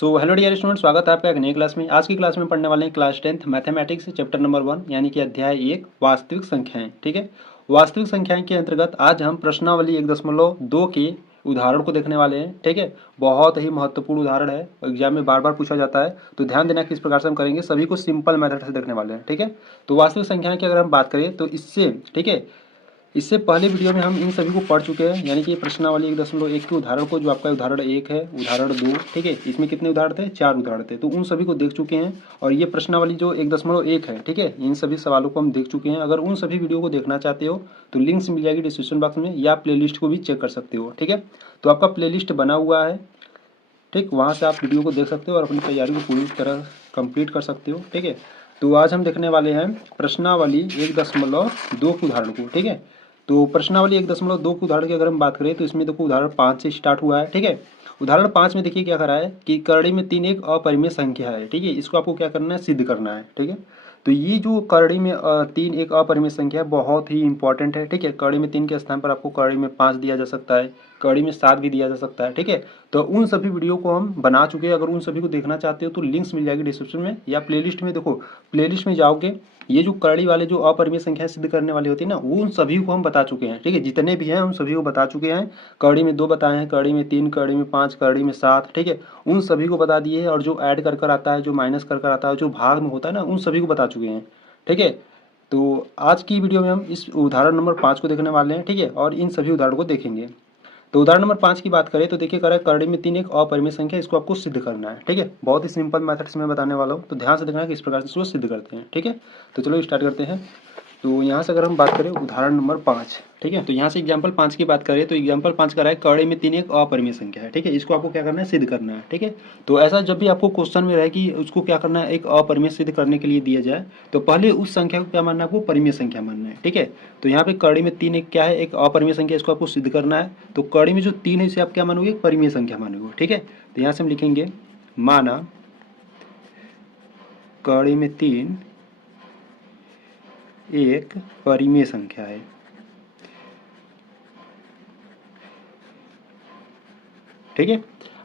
So hello dear student, स्वागत है आपका एक नई क्लास में। आज की क्लास में पढ़ने वाले हैं class 10th mathematics chapter number 1 यानी कि अध्याय 1 वास्तविक संख्याएं। ठीक है, वास्तविक संख्याएं के अंतर्गत आज हम प्रश्नावली 1.2 के उदाहरण को देखने वाले हैं। ठीक है, बहुत ही महत्वपूर्ण उदाहरण है, एग्जाम में बार बार पूछा जाता है, तो ध्यान देना किस प्रकार से हम करेंगे। सभी को सिंपल मेथड से देखने वाले हैं। ठीक है, तो वास्तविक संख्याएं की अगर हम बात करें तो इससे पहले वीडियो में हम इन सभी को पढ़ चुके हैं, यानी कि प्रश्नावली 1.1 के उदाहरण को, जो आपका उदाहरण 1 है, उदाहरण 2। ठीक है, इसमें कितने उदाहरण थे? 4 उदाहरण थे, तो उन सभी को देख चुके हैं। और ये प्रश्नावली जो 1.1 है, ठीक है, इन सभी सवालों को हम देख चुके हैं। अगर उन सभी वीडियो को देखना चाहते हो तो लिंक्स मिल जाएगी डिस्क्रिप्शन बॉक्स में, या प्ले लिस्ट को भी चेक कर सकते हो। ठीक है, तो आपका प्ले लिस्ट बना हुआ है, ठीक, वहाँ से आप वीडियो को देख सकते हो और अपनी तैयारी को पूरी तरह कंप्लीट कर सकते हो। ठीक है, तो आज हम देखने वाले हैं प्रश्नावली 1.2 के उदाहरण को। ठीक है, तो प्रश्नावली 1.2 के उदाहरण की अगर हम बात करें तो इसमें देखो उदाहरण 5 से स्टार्ट हुआ है। ठीक है, उदाहरण 5 में देखिए क्या करा है कि करड़ी में 3 एक अपरिमेय संख्या है। ठीक है, इसको आपको क्या करना है? सिद्ध करना है। ठीक है, तो ये जो करड़ी में 3 एक अपरिमेय संख्या है, बहुत ही इंपॉर्टेंट है। ठीक है, करड़ी में 3 के स्थान पर आपको करड़ी में 5 दिया जा सकता है, कड़ी में 7 भी दिया जा सकता है। ठीक है, तो उन सभी वीडियो को हम बना चुके हैं। अगर उन सभी को देखना चाहते हो तो लिंक्स मिल जाएगी डिस्क्रिप्शन में या प्लेलिस्ट में। देखो प्लेलिस्ट में जाओगे, ये जो करड़ी वाले जो अपरिमेय संख्या सिद्ध करने वाली होती है ना, वो उन सभी को हम बता चुके हैं। ठीक है, जितने भी हैं उन सभी को बता चुके हैं। करड़ी में 2 बताए हैं, करड़ी में 3, करड़ी में 5, करड़ी में 7। ठीक है, उन सभी को बता दिए हैं। और जो ऐड कर कर आता है, जो माइनस कर कर आता है, जो भाग में होता है ना, उन सभी को बता चुके हैं। ठीक है, तो आज की वीडियो में हम इस उदाहरण नंबर 5 को देखने वाले हैं। ठीक है, और इन सभी उदाहरण को देखेंगे। तो उदाहरण नंबर 5 की बात करें तो देखिए, कह करड़ी में 3 एक अपरिमेय संख्या, इसको आपको सिद्ध करना है। ठीक है, बहुत ही सिंपल मेथड से मैं बताने वाला हूँ, तो ध्यान से देखना कि इस प्रकार से इसको सिद्ध करते हैं। ठीक है, तो चलो स्टार्ट करते हैं। तो यहाँ से अगर हम बात करें उदाहरण नंबर 5, ठीक है, तो यहाँ से एग्जाम्पल 5 की बात करें तो एग्जाम्पल 5 का है करड़ी में 3 एक अपरिमेय संख्या है। ठीक है, इसको आपको क्या करना है? सिद्ध करना है। ठीक है, तो ऐसा जब भी आपको क्वेश्चन में रहे कि उसको क्या करना है, एक अपरिमेय सिद्ध करने के लिए दिया जाए, तो पहले उस संख्या को क्या मानना है? आपको परिमेय संख्या मानना है। ठीक है, तो यहाँ पे करड़ी में 3 एक क्या है? एक अपरिमेय संख्या, इसको आपको सिद्ध करना है। तो करड़ी में जो 3 है इसे आप क्या मानोगे? एक परिमेय संख्या मानोगे। ठीक है, तो यहाँ से हम लिखेंगे माना करड़ी में 3 एक परिमेय संख्या है। ठीक है,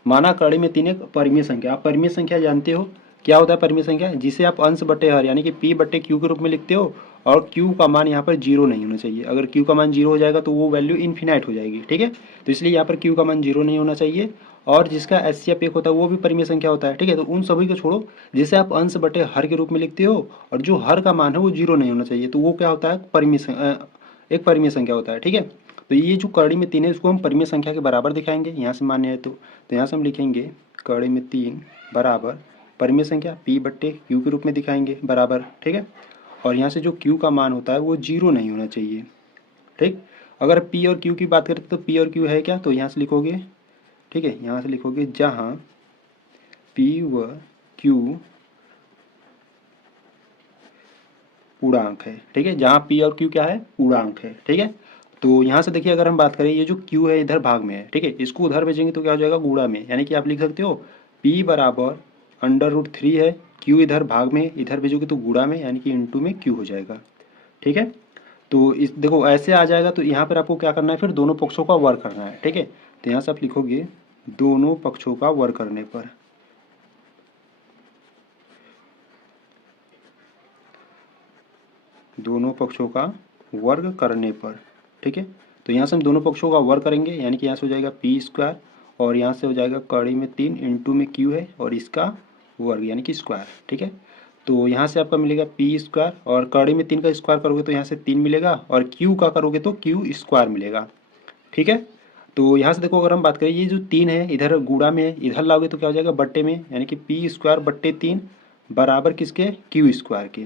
माना करड़ी में 3 एक परिमेय संख्या। आप परिमेय संख्या जानते हो क्या होता है? परिमेय संख्या जिसे आप अंश बटे हर यानी कि पी बटे क्यू के रूप में लिखते हो, और क्यू का मान यहाँ पर जीरो नहीं होना चाहिए। अगर क्यू का मान जीरो हो जाएगा तो वो वैल्यू इन्फिनाइट हो जाएगी। ठीक है, तो इसलिए यहाँ पर क्यू का मान जीरो नहीं होना चाहिए। और जिसका एचसीएफ एक होता है वो भी परिमेय संख्या होता है। ठीक है, तो उन सभी को छोड़ो, जिसे आप अंश बटे हर के रूप में लिखते हो और जो हर का मान है वो जीरो नहीं होना चाहिए, तो वो क्या होता है? एक परिमेय संख्या होता है। ठीक है, तो ये जो करड़ी में 3 है इसको हम परिमेय संख्या के बराबर दिखाएंगे, यहाँ से मान्य है तो यहाँ से हम लिखेंगे करड़ी में 3 बराबर परिमेय संख्या पी बट्टे क्यू के रूप में दिखाएंगे बराबर। ठीक है, और यहाँ से जो क्यू का मान होता है वो जीरो नहीं होना चाहिए। ठीक, अगर पी और क्यू की बात करें तो पी और क्यू है क्या? तो यहाँ से लिखोगे, ठीक है, यहाँ से लिखोगे जहाँ पी व क्यू पूर्णांक है। ठीक है, जहाँ पी और क्यू क्या है? पूर्णांक है। ठीक है, तो यहाँ से देखिए अगर हम बात करें, ये जो q है इधर भाग में है। ठीक है, इसको उधर भेजेंगे तो क्या हो जाएगा? गुणा में, यानी कि आप लिख सकते हो p बराबर √3 है, q इधर भाग में, इधर भेजोगे तो गुणा में, यानी कि इंटू में q हो जाएगा। ठीक है, तो इस देखो ऐसे आ जाएगा, तो यहाँ पर आपको क्या करना है? फिर दोनों पक्षों का वर्ग करना है। ठीक है, तो यहाँ से आप लिखोगे दोनों पक्षों का वर्ग करने पर, दोनों पक्षों का वर्ग करने पर। ठीक है, तो यहाँ से हम दोनों पक्षों का वर्ग करेंगे, यानी कि यहाँ से हो जाएगा पी स्क्वायर, और यहाँ से हो जाएगा कड़ी में 3 इंटू में क्यू है और इसका वर्ग यानी कि स्क्वायर। ठीक है, तो यहाँ से आपका मिलेगा पी स्क्वायर, और कड़ी में 3 का स्क्वायर करोगे तो यहाँ से 3 मिलेगा, और क्यू का करोगे तो क्यू स्क्वायर मिलेगा। ठीक है, तो यहाँ से देखो अगर हम बात करें, ये जो 3 है इधर गुणा में है, इधर लाओगे तो क्या हो जाएगा? बट्टे में, यानी कि पी स्क्वायर बट्टे 3 बराबर किसके? क्यू स्क्वायर के।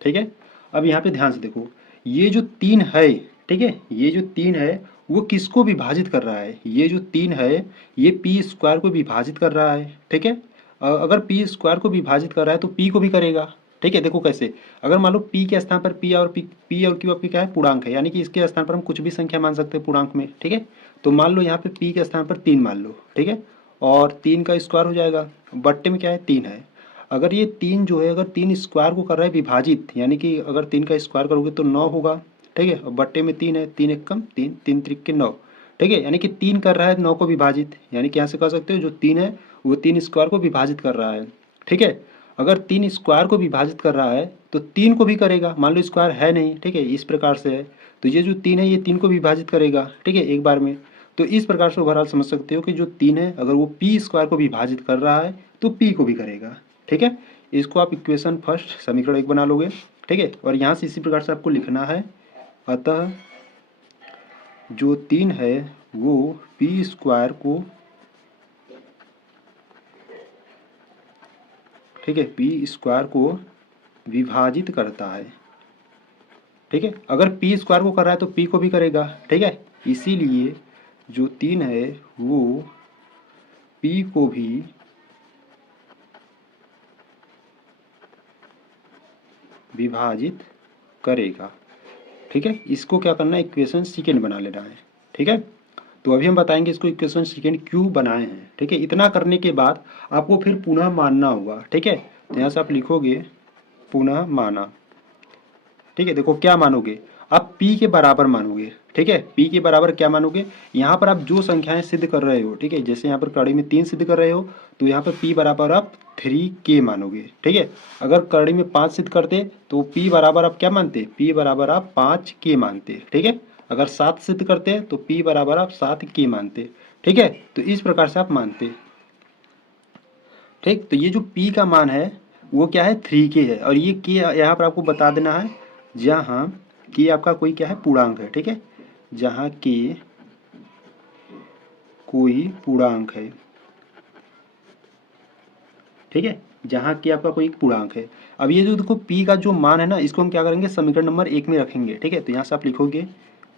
ठीक है, अब यहाँ पे ध्यान से देखो, ये जो 3 है, ठीक है, ये जो 3 है वो किसको विभाजित कर रहा है? ये जो 3 है ये पी स्क्वायर को विभाजित कर रहा है। ठीक है, अगर पी स्क्वायर को विभाजित कर रहा है तो पी को भी करेगा। ठीक है, देखो कैसे, अगर मान लो पी के स्थान पर पी और क्यू आपकी क्या है? पूर्णांक है, यानी कि इसके स्थान पर हम कुछ भी संख्या मान सकते हैं पूर्णांक में। ठीक है, तो मान लो यहाँ पे पी के स्थान पर 3 मान लो। ठीक है, और 3 का स्क्वायर हो जाएगा, बट्टे में क्या है? 3 है। अगर ये 3 जो है, अगर 3 स्क्वायर को कर रहा है विभाजित, यानी कि अगर 3 का स्क्वायर करोगे तो 9 होगा। ठीक है, और बट्टे में 3 है, 3 एक कम 3, 3 त्रिक के 9। ठीक है, यानी कि 3 कर रहा है 9 को विभाजित, यानी कि यहाँ से कह सकते हो जो 3 है वो 3 स्क्वायर को विभाजित कर रहा है। ठीक है, अगर 3 स्क्वायर को विभाजित कर रहा है तो 3 को भी करेगा, मान लो स्क्वायर है नहीं, ठीक है, इस प्रकार से है, तो ये जो 3 है ये 3 को विभाजित करेगा, ठीक है, एक बार में। तो इस प्रकार से ओवरऑल समझ सकते हो कि जो 3 है अगर वो पी स्क्वायर को विभाजित कर रहा है तो पी को भी करेगा। ठीक है, इसको आप इक्वेशन फर्स्ट समीकरण 1 बना लोगे। ठीक है, और यहाँ से इसी प्रकार से आपको लिखना है, अतः जो 3 है वो पी स्क्वायर को, ठीक है, पी स्क्वायर को विभाजित करता है। ठीक है, अगर पी स्क्वायर को कर रहा है तो पी को भी करेगा। ठीक है, इसीलिए जो 3 है वो पी को भी विभाजित करेगा। ठीक है, इसको क्या करना है, इक्वेशन सेकेंड बना लेना है। ठीक है, तो अभी हम बताएंगे इसको इक्वेशन सेकेंड क्यों बनाए हैं। ठीक है, इतना करने के बाद आपको फिर पुनः मानना होगा। ठीक है, तो यहाँ से आप लिखोगे पुनः माना। ठीक है, देखो क्या मानोगे, आप p के बराबर मानोगे। ठीक है, p के बराबर क्या मानोगे, यहाँ पर आप जो संख्याएं सिद्ध कर रहे हो, ठीक है, जैसे यहाँ पर कड़ी में 3 सिद्ध कर रहे हो तो यहाँ पर p बराबर आप 3k मानोगे। ठीक है, अगर कड़ी में 5 सिद्ध करते तो p बराबर आप क्या मानते, p बराबर आप 5k मानते। ठीक है, अगर 7 सिद्ध करते तो p बराबर आप 7k मानते। ठीक है, तो इस प्रकार से आप मानते। ठीक, तो ये जो p का मान है वो क्या है, 3k है, और ये k यहाँ पर आपको बता देना है जहाँ k आपका कोई क्या है, पूर्णांक है। ठीक है, जहाँ k कोई पूर्णांक है। ठीक है, जहाँ k आपका कोई पूर्णांक है। अब ये जो देखो p का जो मान है ना, इसको हम क्या करेंगे, समीकरण नंबर 1 में रखेंगे। ठीक है, तो यहाँ से आप लिखोगे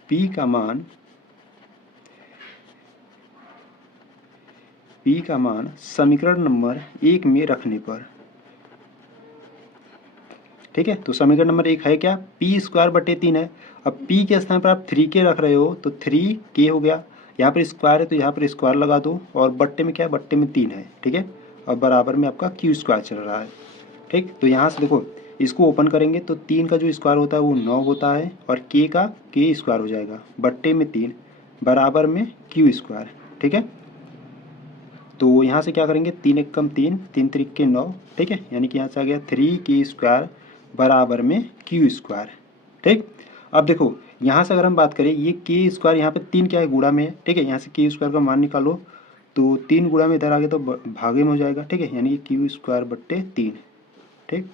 p का मान समीकरण नंबर 1 में रखने पर, ठीक है, तो समीकरण नंबर 1 है क्या, पी स्क्वायर बटे 3 है। अब p के स्थान पर आप 3k रख रहे हो तो 3k हो गया, यहाँ पर स्क्वायर है तो यहाँ पर स्क्वायर लगा दो, और बट्टे में क्या है, बट्टे में 3 है। ठीक है, और बराबर में आपका q स्क्वायर चल रहा है। ठीक, तो यहाँ से देखो इसको ओपन करेंगे तो 3 का जो स्क्वायर होता है वो 9 होता है, और k का k स्क्वायर हो जाएगा, बट्टे में 3 बराबर में q स्क्वायर। ठीक है, तो यहाँ से क्या करेंगे, 3 एक कम 3, 3 त्रिक के 9। ठीक है, यानी कि यहाँ से आ गया 3k स्क्वायर बराबर में q स्क्वायर। ठीक, अब देखो यहाँ से अगर हम बात करें, ये k स्क्वायर यहाँ पे 3 क्या है, गुणा में है। ठीक है, यहाँ से k स्क्वायर का मान निकालो तो 3 गुणा में इधर आ गया तो भागे में हो जाएगा। ठीक है, यानी कि q स्क्वायर बट्टे 3। ठीक,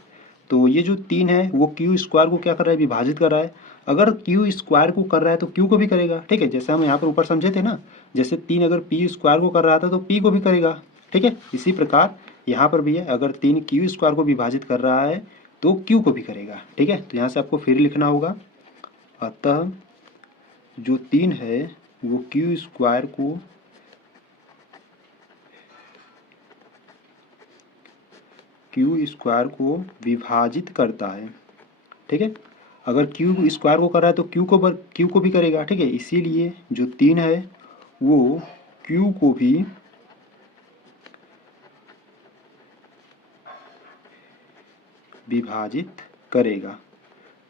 तो ये जो 3 है वो q स्क्वायर को क्या कर रहा है, विभाजित कर रहा है। अगर q स्क्वायर को कर रहा है तो q को भी करेगा। ठीक है, जैसे हम यहाँ पर ऊपर समझे थे ना, जैसे 3 अगर p स्क्वायर को कर रहा था तो p को भी करेगा। ठीक है, इसी प्रकार यहाँ पर भी है, अगर 3 q स्क्वायर को विभाजित कर रहा है तो q को भी करेगा। ठीक है, तो यहाँ से आपको फिर लिखना होगा, अतः जो 3 है वो q स्क्वायर को विभाजित करता है। ठीक है, अगर q स्क्वायर को कर रहा है तो q को भी करेगा। ठीक है, इसीलिए जो 3 है वो q को भी विभाजित करेगा।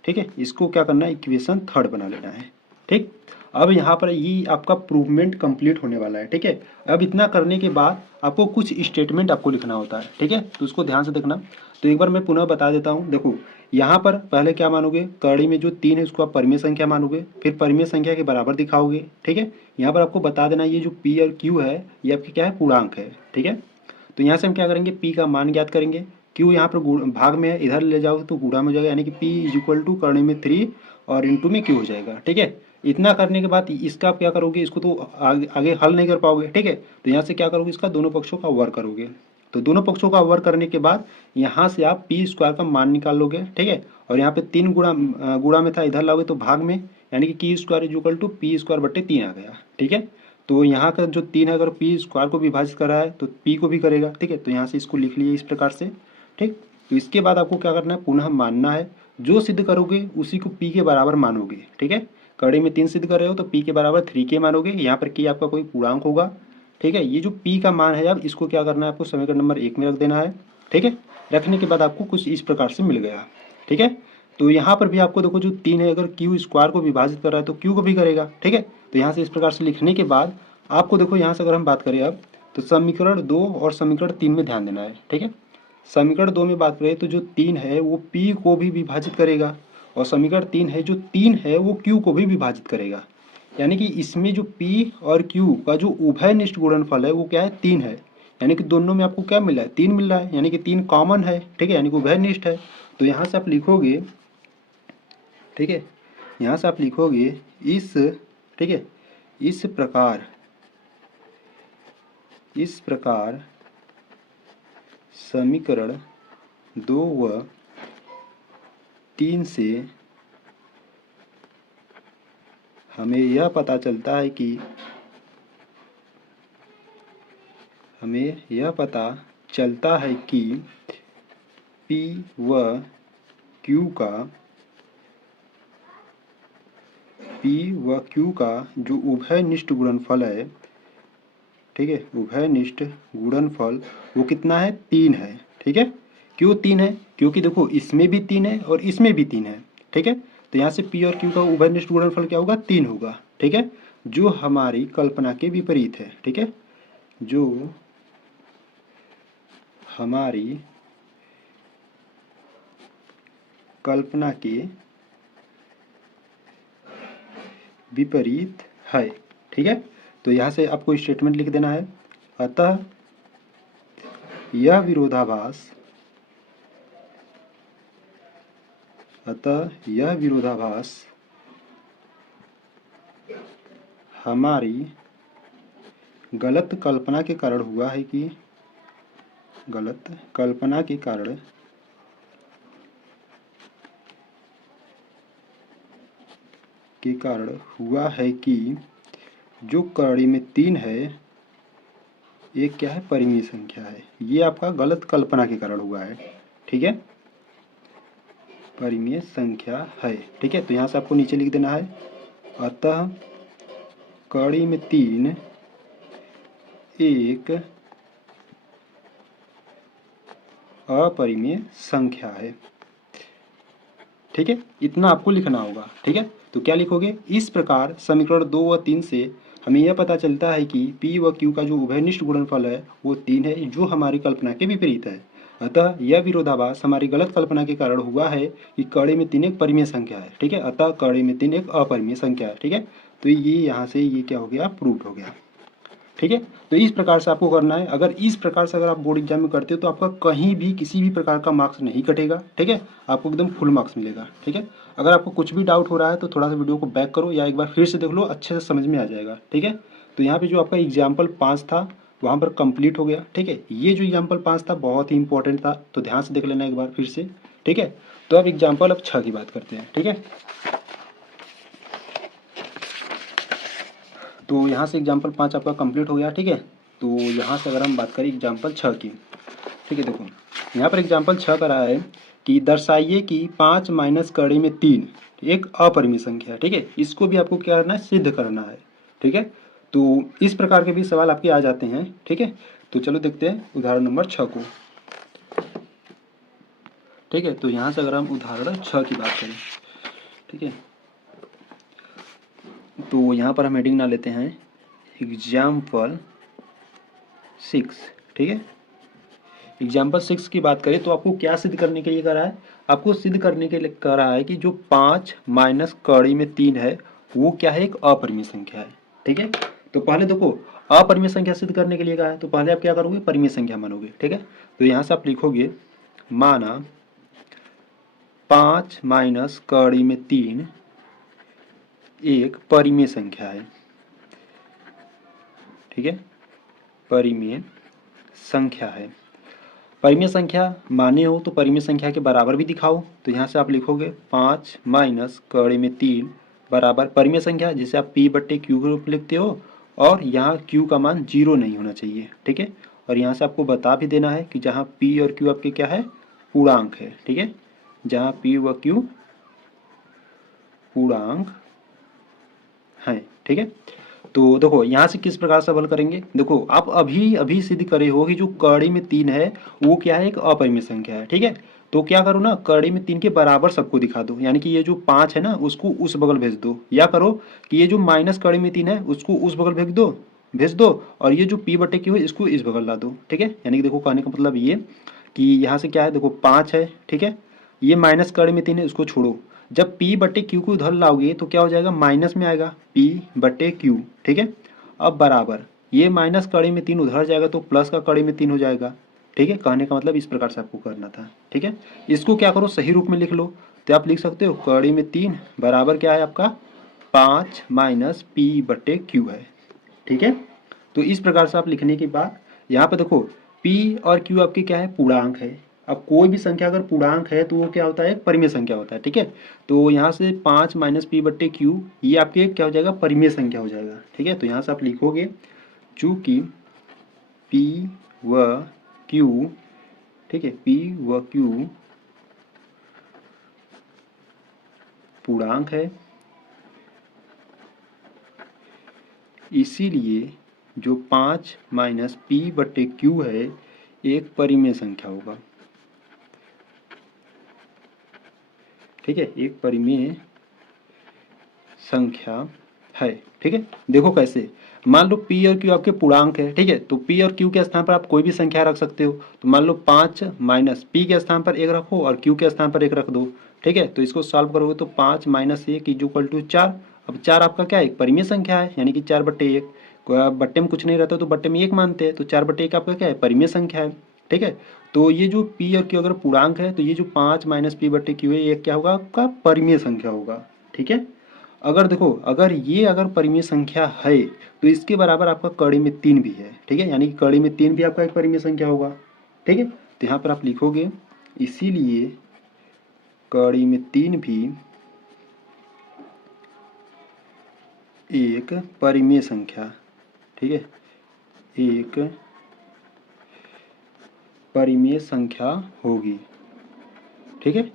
ठीक है, इसको क्या करना है, इक्वेशन थर्ड बना लेना है। ठीक, अब यहाँ पर ये आपका प्रूवमेंट कंप्लीट होने वाला है। ठीक है, अब इतना करने के बाद आपको कुछ स्टेटमेंट आपको लिखना होता है। ठीक है, तो उसको ध्यान से देखना। तो एक बार मैं पुनः बता देता हूँ, देखो यहाँ पर पहले क्या मानोगे, कड़ी में जो 3 है उसको आप परिमेय संख्या मानोगे, फिर परिमेय संख्या के बराबर दिखाओगे। ठीक है, यहाँ पर आपको बता देना ये जो p और q है ये आपके क्या है, पूर्णांक है। ठीक है, तो यहाँ से हम क्या करेंगे, p का मान ज्ञात करेंगे, q यहाँ पर भाग में है, इधर ले जाओगे तो गुणा में हो जाएगा, यानी कि p इज इक्वल टू करने में 3 और इंटू में q हो जाएगा। ठीक है, इतना करने के बाद इसका आप क्या करोगे, इसको तो आगे हल नहीं कर पाओगे। ठीक है, तो यहाँ से क्या करोगे, इसका दोनों पक्षों का वर्ग करोगे। तो दोनों पक्षों का वर्ग करने के बाद यहाँ से आप पी स्क्वायर का मान निकाल लोगे। ठीक है, और यहाँ पे 3 गुणा में था, इधर लाओगे तो भाग में, यानी कि K square is equal to P square बट्टे 3 आ गया। ठीक है, तो यहाँ का जो 3 है अगर पी स्क्वायर को विभाजित कर रहा है तो पी को भी करेगा। ठीक है, तो यहाँ से इसको लिख लिए इस प्रकार से। ठीक, तो इसके बाद आपको क्या करना है, पुनः मानना है, जो सिद्ध करोगे उसी को p के बराबर मानोगे। ठीक है, कड़ी में 3 सिद्ध कर रहे हो तो p के बराबर 3k मानोगे, यहाँ पर k आपका कोई पूर्णांक होगा। ठीक है, ये जो p का मान है अब इसको क्या करना है, आपको समीकरण नंबर 1 में रख देना है। ठीक है, रखने के बाद आपको कुछ इस प्रकार से मिल गया। ठीक है, तो यहाँ पर भी आपको देखो जो 3 है अगर q स्क्वायर को विभाजित कर रहा है तो q को भी करेगा। ठीक है, तो यहाँ से इस प्रकार से लिखने के बाद आपको देखो यहाँ से अगर हम बात करें अब, तो समीकरण 2 और समीकरण 3 में ध्यान देना है, ठीक है। समीकरण 2 में बात करें तो जो 3 है वो P को भी विभाजित करेगा, और समीकरण 3 है जो 3 है वो Q को भी विभाजित करेगा। यानी कि इसमें जो P और Q का जो उभयनिष्ठ गुणनफल है वो क्या है, 3 है। यानी कि दोनों में आपको क्या मिल रहा है, 3 मिल रहा है, यानी कि 3 कॉमन है, ठीक है, यानी कि उभयनिष्ठ है। तो यहाँ से आप लिखोगे, ठीक है, यहाँ से आप लिखोगे इस, ठीक है, इस प्रकार समीकरण 2 व 3 से हमें यह पता चलता है कि P व Q का जो उभयनिष्ठ गुणनफल है, ठीक है, उभयनिष्ठ गुणनफल वो कितना है, 3 है, ठीक है। क्यों 3 है, क्योंकि देखो इसमें भी 3 है और इसमें भी 3 है, ठीक है। तो यहाँ से P और Q का उभयनिष्ठ गुणनफल क्या होगा, 3 होगा, ठीक है, जो हमारी कल्पना के विपरीत है, ठीक है, जो हमारी कल्पना के विपरीत है, ठीक है। तो यहाँ से आपको स्टेटमेंट लिख देना है, अतः यह विरोधाभास हमारी गलत कल्पना के कारण हुआ है कि जो कड़ी में 3 है एक क्या है, परिमेय संख्या है। ये आपका गलत कल्पना के कारण हुआ है, ठीक है, परिमेय संख्या है, ठीक है। तो यहाँ से आपको नीचे लिख देना है, अतः कड़ी में 3 एक अपरिमेय संख्या है, ठीक है, इतना आपको लिखना होगा, ठीक है। तो क्या लिखोगे, इस प्रकार समीकरण 2 व 3 से हमें यह पता चलता है कि P व Q का जो उभयनिष्ठ गुणनफल है वो 3 है, जो हमारी कल्पना के विपरीत है। अतः यह विरोधाभास हमारी गलत कल्पना के कारण हुआ है कि कड़ी में 3 एक परिमेय संख्या है, ठीक है, अतः कड़ी में 3 एक अपरिमेय संख्या है, ठीक है। तो ये यहाँ से ये क्या हो गया, प्रूव हो गया, ठीक है। तो इस प्रकार से आपको करना है। अगर इस प्रकार से अगर आप बोर्ड एग्जाम में करते हो तो आपका कहीं भी किसी भी प्रकार का मार्क्स नहीं कटेगा, ठीक है, आपको एकदम फुल मार्क्स मिलेगा, ठीक है। अगर आपको कुछ भी डाउट हो रहा है तो थोड़ा सा वीडियो को बैक करो या एक बार फिर से देख लो, अच्छे से समझ में आ जाएगा, ठीक है। तो यहाँ पे जो आपका एग्जाम्पल 5 था वहाँ पर कंप्लीट हो गया, ठीक है। ये जो एग्जाम्पल 5 था बहुत ही इंपॉर्टेंट था, तो ध्यान से देख लेना एक बार फिर से, ठीक है। तो अब एग्जाम्पल 6 की बात करते हैं, ठीक है। तो यहाँ से एग्जाम्पल 5 आपका कंप्लीट हो गया, ठीक है। तो यहाँ से अगर हम बात करें एग्जाम्पल 6 की, ठीक है, देखो यहाँ पर एग्जाम्पल 6 का रहा है कि दर्शाइए कि 5 माइनस कड़ी में 3 एक अपरिमेय संख्या है, ठीक है। इसको भी आपको क्या करना है, सिद्ध करना है, ठीक है। तो इस प्रकार के भी सवाल आपके आ जाते हैं, ठीक है। तो चलो देखते हैं उदाहरण नंबर 6 को, ठीक है। तो यहाँ से अगर हम उदाहरण 6 की बात करें, ठीक है, तो यहाँ पर हम हेडिंग ना लेते हैं एग्जाम्पल 6, ठीक है। एग्जाम्पल 6 की बात करें तो आपको क्या सिद्ध करने के लिए कह रहा है, आपको सिद्ध करने के लिए कह रहा है कि जो 5 माइनस कड़ी में 3 है वो क्या है, एक अपरिमेय संख्या है, ठीक है। तो पहले देखो अपरिमेय संख्या सिद्ध करने के लिए कहा है, तो पहले आप क्या करोगे, परिमेय संख्या मानोगे, ठीक है। तो यहाँ से आप लिखोगे, माना 5 माइनस कड़ी में 3 एक परिमेय संख्या है, ठीक है, परिमेय संख्या है। परिमेय संख्या माने हो तो परिमेय संख्या के बराबर भी दिखाओ। तो यहाँ से आप लिखोगे 5 माइनस कड़ी में 3 बराबर परिमेय संख्या, जिसे आप P बट्टे Q के रूप में लिखते हो, और यहाँ Q का मान 0 नहीं होना चाहिए, ठीक है। और यहाँ से आपको बता भी देना है कि जहाँ P और Q आपके क्या है, पूर्णांक है, ठीक है, जहाँ P व Q पूर्णांक हैं, ठीक है। तो देखो यहाँ से किस प्रकार से हल करेंगे, देखो आप अभी सिद्ध करे हो कि जो कड़ी में 3 है वो क्या है, एक अपरिमेय संख्या है, ठीक है। तो क्या करो ना, कड़ी में 3 के बराबर सबको दिखा दो, यानी कि ये जो 5 है ना उसको उस बगल भेज दो, या करो कि ये जो माइनस कड़ी में 3 है उसको उस बगल भेज दो और ये जो p बटे q है इसको इस बगल ला दो। ठीक है, यानी कि देखो कहने का मतलब ये कि यहाँ से क्या है, देखो 5 है, ठीक है, ये माइनस कड़ी में 3 है, उसको छोड़ो, जब p बटे q को उधर लाओगे तो क्या हो जाएगा, माइनस में आएगा p बटे q। ठीक है, अब बराबर ये माइनस कड़ी में 3 उधर जाएगा तो प्लस का कड़ी में 3 हो जाएगा। ठीक है, कहने का मतलब इस प्रकार से आपको करना था। ठीक है, इसको क्या करो, सही रूप में लिख लो, तो आप लिख सकते हो कड़ी में 3 बराबर क्या है आपका 5 माइनस p बटे q है। ठीक है, तो इस प्रकार से आप लिखने के बाद यहाँ पे देखो p और q आपके क्या है, पूर्णांक है। अब कोई भी संख्या अगर पूर्णांक है तो वो क्या होता है, परिमेय संख्या होता है। ठीक है, तो यहाँ से 5 माइनस p बट्टे q ये आपके क्या हो जाएगा, परिमेय संख्या हो जाएगा। ठीक है, तो यहाँ से आप लिखोगे चूंकि p व q, ठीक है, p व q पूर्णांक है, इसीलिए जो 5 माइनस p बटे q है एक परिमेय संख्या होगा। ठीक है, एक परिमेय संख्या है। ठीक है, देखो कैसे, मान लो p और q आपके पूर्णांक है। ठीक है, तो p और q के स्थान पर आप कोई भी संख्या रख सकते हो, तो मान लो 5 माइनस p के स्थान पर 1 रखो और q के स्थान पर 1 रख दो। ठीक है, तो इसको सॉल्व करोगे तो 5 माइनस 1 इज इक्वल टू 4। अब 4 आपका क्या है, एक परिमेय संख्या है, यानी कि 4 बट्टे 1, बट्टे में कुछ नहीं रहता तो बट्टे में 1 मानते हैं, तो 4 बट्टे 1 आपका क्या है, परिमेय संख्या है। ठीक है, तो ये जो p और q अगर पूर्णांक है तो ये जो 5 माइनस p बट्टे q है ये क्या होगा, आपका परिमेय संख्या होगा। ठीक है, अगर देखो अगर परिमेय संख्या है तो इसके बराबर आपका कड़ी में 3 भी है। ठीक है, यानी कि कड़ी में 3 भी आपका एक परिमेय संख्या होगा। ठीक है, तो यहाँ पर आप लिखोगे इसीलिए कड़ी में 3 भी एक परिमेय संख्या। ठीक है, एक परिमेय संख्या होगी। ठीक है,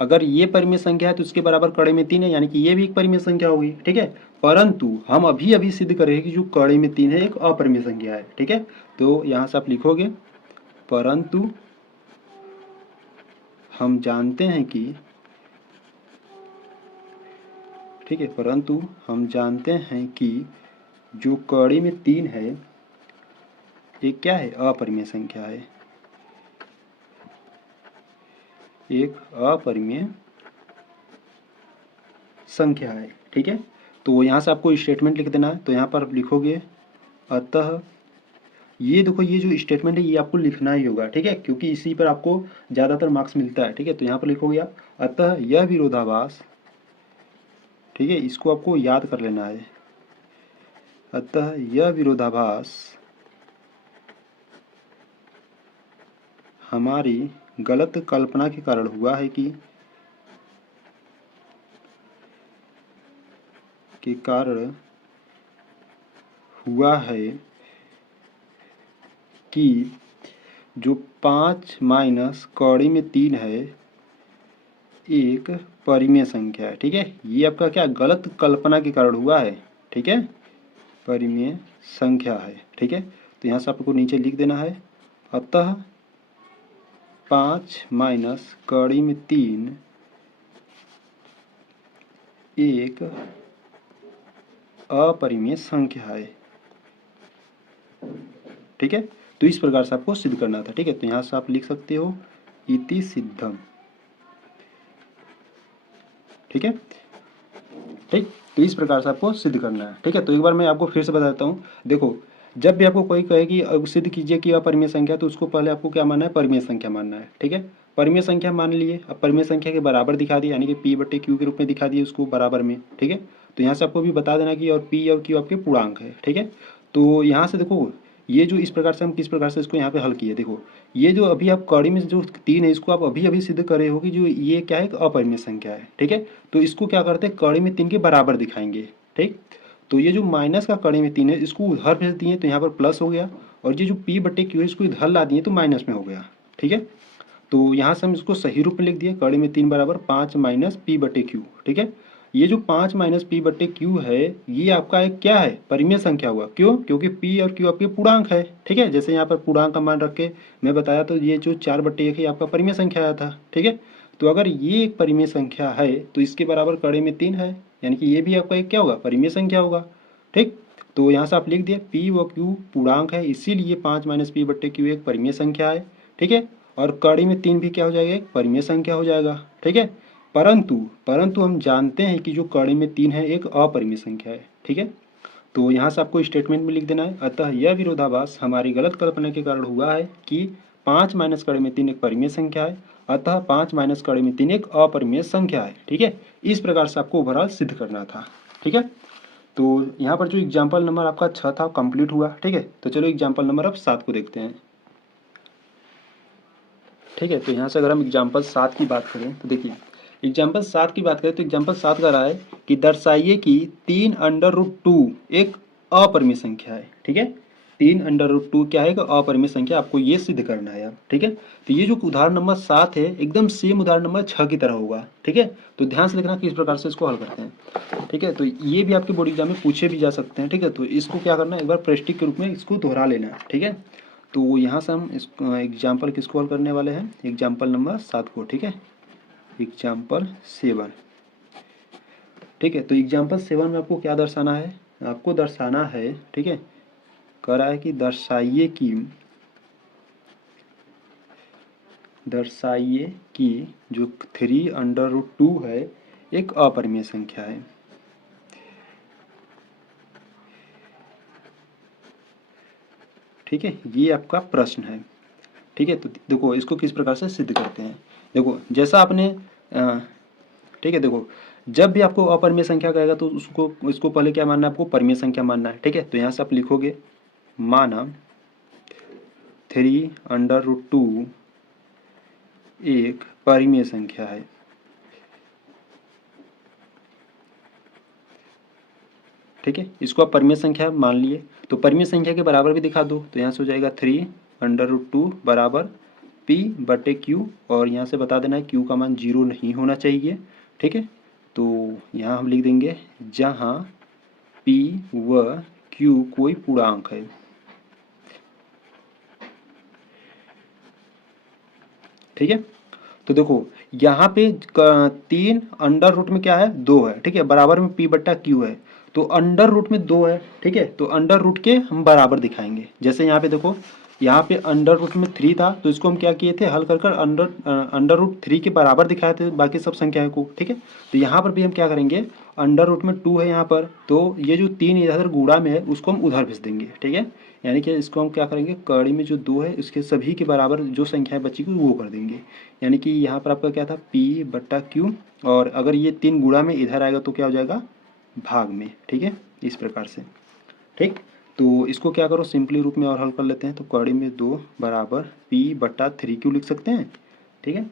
अगर ये परिमेय संख्या है तो उसके बराबर कड़ी में 3 है, यानी कि ये भी एक परिमेय संख्या होगी। ठीक है, परंतु हम अभी अभी सिद्ध करेंगे कि जो कड़ी में 3 है एक अपरिमेय संख्या है। ठीक है, तो यहाँ से आप लिखोगे परंतु हम जानते हैं कि, ठीक है, परंतु हम जानते हैं कि जो कड़ी में 3 है एक क्या है, अपरिमेय संख्या है, एक अपरिमेय संख्या है। ठीक है, तो यहाँ से आपको स्टेटमेंट लिख देना है, तो यहाँ पर आप लिखोगे अतः ये देखो ये जो स्टेटमेंट है ये आपको लिखना ही होगा। ठीक है, क्योंकि इसी पर आपको ज़्यादातर मार्क्स मिलता है। ठीक है, तो यहाँ पर लिखोगे आप अतः यह विरोधाभास, ठीक है, इसको आपको याद कर लेना है, अतः यह विरोधाभास हमारी गलत कल्पना के कारण हुआ है के कारण हुआ है कि जो 5 माइनस कड़ी में 3 है एक परिमेय संख्या है। ठीक है, ये आपका क्या गलत कल्पना के कारण हुआ है। ठीक है, परिमेय संख्या है। ठीक है, तो यहाँ से आपको नीचे लिख देना है अतः 5 माइनस कड़ी में 3 एक अपरिमेय संख्या है। ठीक है, तो इस प्रकार से आपको सिद्ध करना था। ठीक है, तो यहाँ से आप लिख सकते हो इति सिद्धम। ठीक है, ठीक, तो इस प्रकार से आपको सिद्ध करना है। ठीक है, तो एक बार मैं आपको फिर से बता देता हूँ। देखो, जब भी आपको कोई कहे कि सिद्ध कीजिए कि अपरिमेय संख्या, तो उसको पहले आपको क्या मानना है, परिमेय संख्या मानना है। ठीक है, परिमेय संख्या मान लिए, अब परिमेय संख्या के बराबर दिखा दिया, यानी कि p बट्टे q के रूप में दिखा दिए उसको बराबर में। ठीक है, तो यहाँ से आपको भी बता देना कि और p और q आपके पूर्णांक है। ठीक है, तो यहाँ से देखो ये जो इस प्रकार से हम किस प्रकार से इसको यहाँ पे हल किए, देखो ये जो अभी आप कड़ी में जो 3 है इसको आप अभी अभी सिद्ध करे हो कि जो ये क्या है, एक अपरिमेय संख्या है। ठीक है, तो इसको क्या करते हैं, कड़ी में 3 के बराबर दिखाएंगे। ठीक, तो ये जो माइनस का कड़ी में 3 है इसको उधर भेज दिए तो यहाँ पर प्लस हो गया, और ये जो p बट्टे q है इसको इधर ला दिए तो माइनस में हो गया। ठीक है, तो यहाँ से हम इसको सही रूप में लिख दिए, कड़ी में 3 बराबर 5 माइनस p बटे q। ठीक है, ये जो 5 माइनस पी बट्टे क्यू है ये आपका एक क्या है, परिमेय संख्या हुआ। क्यों? क्योंकि पी और क्यू आपके पूर्णांक है। ठीक है, जैसे यहाँ पर पूर्णांक का मान रख के मैं बताया तो ये जो 4/1 है आपका परिमेय संख्या आया था। ठीक है, तो अगर ये एक परिमेय संख्या है तो इसके बराबर कड़े में 3 है, यानी कि ये भी आपका एक क्या होगा, परिमेय संख्या होगा। ठीक, तो यहाँ से आप लिख दिए पी व क्यू पूर्णांक है, इसीलिए 5 माइनस पी बट्टे क्यू एक परिमेय संख्या है। ठीक है, और कड़ी में 3 भी क्या हो जाएगा, एक परिमेय संख्या हो जाएगा। ठीक है, परंतु परंतु हम जानते हैं कि जो कड़ी में 3 है एक अपरिमेय संख्या है। ठीक है, तो यहाँ से आपको स्टेटमेंट में लिख देना है, अतः यह विरोधाभास हमारी गलत कल्पना के कारण हुआ है कि 5 माइनस कड़ी में 3 एक परिमेय संख्या है, अतः 5 माइनस कड़ी में 3 एक अपरिमेय संख्या है। ठीक है, इस प्रकार से आपको ओवरऑल सिद्ध करना था। ठीक है, तो यहाँ पर जो एग्जाम्पल नंबर आपका 6 था कंप्लीट हुआ। ठीक है, तो चलो एग्जाम्पल नंबर अब 7 को देखते हैं। ठीक है, तो यहाँ से अगर हम एग्जाम्पल 7 की बात करें तो देखिए एग्जाम्पल 7 की बात करें तो एग्जाम्पल 7 का रहा है कि दर्शाइए कि 3√2 एक अपरिमेय संख्या है। ठीक है, 3√2 क्या है, एक अपरिमेय संख्या, आपको ये सिद्ध करना है अब। ठीक है, तो ये जो उदाहरण नंबर 7 है एकदम सेम उदाहरण नंबर 6 की तरह होगा। ठीक है, तो ध्यान से देखना किस प्रकार से इसको हल करते हैं। ठीक है, तो ये भी आपके बोर्ड एग्जाम में पूछे भी जा सकते हैं। ठीक है, तो इसको क्या करना है, एक बार प्रैक्टिस के रूप में इसको दोहरा लेना है। ठीक है, तो यहाँ से हम इस एग्जाम्पल किसको हल करने वाले हैं, एग्जाम्पल नंबर 7 को। ठीक है, एग्जाम्पल 7। ठीक है, तो एग्जाम्पल 7 में आपको क्या दर्शाना है, आपको दर्शाना है, ठीक है, कह रहा है कि दर्शाइए कि जो 3√2 है एक अपरिमेय संख्या है। ठीक है, ये आपका प्रश्न है। ठीक है, तो देखो इसको किस प्रकार से सिद्ध करते हैं। देखो जैसा आपने ठीक है, देखो जब भी आपको अपरिमेय संख्या कहेगा तो इसको पहले क्या मानना है, आपको परिमेय संख्या मानना है। ठीक है, तो यहाँ से आप लिखोगे माना 3√2 एक परिमेय संख्या है। ठीक है, इसको आप परिमेय संख्या मान लिए, तो परिमेय संख्या के बराबर भी दिखा दो, तो यहाँ से हो जाएगा 3√2 बराबर पी बटे क्यू, और यहाँ से बता देना है क्यू का मान 0 नहीं होना चाहिए। ठीक है, तो यहाँ हम लिख देंगे जहाँ पी व क्यू कोई पूर्णांक है। ठीक है, तो देखो यहाँ पे 3 अंडर रूट में क्या है, 2 है। ठीक है, बराबर में पी बट्टा क्यू है, तो अंडर रूट में 2 है। ठीक है, तो अंडर रूट के हम बराबर दिखाएंगे। जैसे यहाँ पे देखो, यहाँ पे अंडर रूट में 3 था, तो इसको हम क्या किए थे, हल कर कर अंडर रूट 3 के बराबर दिखाए थे बाकी सब संख्याओं को। ठीक है, तो यहाँ पर भी हम क्या करेंगे, अंडर रूट में 2 है यहाँ पर, तो ये जो 3 इधर गुणा में है उसको हम उधर भेज देंगे। ठीक है, यानी कि इसको हम क्या करेंगे, कड़ी में जो 2 है उसके सभी के बराबर जो संख्याएं बची वो कर देंगे। यानी कि यहाँ पर आपका क्या था, पी बट्टा क्यू, और अगर ये 3 गुणा में इधर आएगा तो क्या हो जाएगा, भाग में। ठीक है, इस प्रकार से। ठीक, तो इसको क्या करो, सिंपली रूप में और हल कर लेते हैं, तो कड़ी में 2 बराबर पी बट्टा 3Q लिख सकते हैं। ठीक है,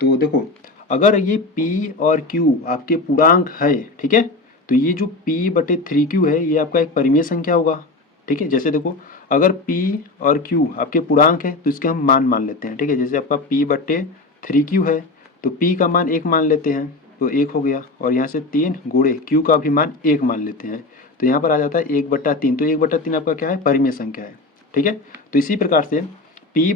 तो देखो अगर ये P और Q आपके पूर्णांक है, ठीक है, तो ये जो P बटे 3Q है ये आपका एक परिमेय संख्या होगा। ठीक है, जैसे देखो अगर P और Q आपके पूर्णांक है तो इसके हम मान लेते हैं। ठीक है, जैसे आपका P बटे 3Q है तो P का मान 1 मान लेते हैं, तो 1 हो गया, और यहाँ से 3 गुणे Q का भी मान 1 मान लेते हैं, तो यहाँ पर आ जाता है 1/3। तो 1/3 आपका क्या है, परिमेय संख्या है। ठीक है, तो इसी प्रकार से P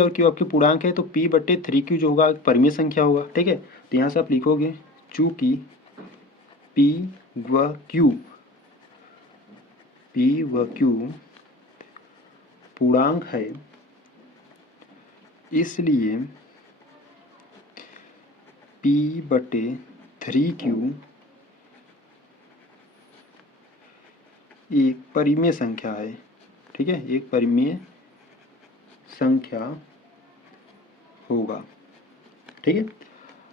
और Q आपके पूर्णांक है तो P बटे 3Q जो होगा परिमेय संख्या होगा। ठीक है, तो यहाँ से आप लिखोगे चूंकि P व Q पूर्णांक है इसलिए P बटे 3Q एक परिमेय संख्या है। ठीक है, एक परिमेय संख्या होगा। ठीक है,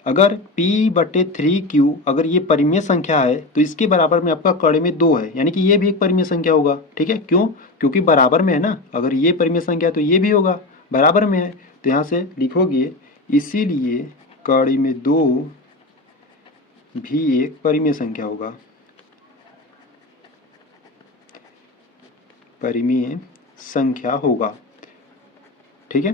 अगर P बटे 3Q अगर ये परिमेय संख्या है तो इसके बराबर में आपका कड़े में 2 है, यानी कि ये भी एक परिमेय संख्या होगा। ठीक है, क्यों, क्योंकि बराबर में है ना, अगर ये परिमेय संख्या है तो ये भी होगा, बराबर में है, तो यहाँ से लिखोगे इसीलिए कड़ी में 2 भी एक परिमेय संख्या होगा, परिमेय संख्या होगा। ठीक है,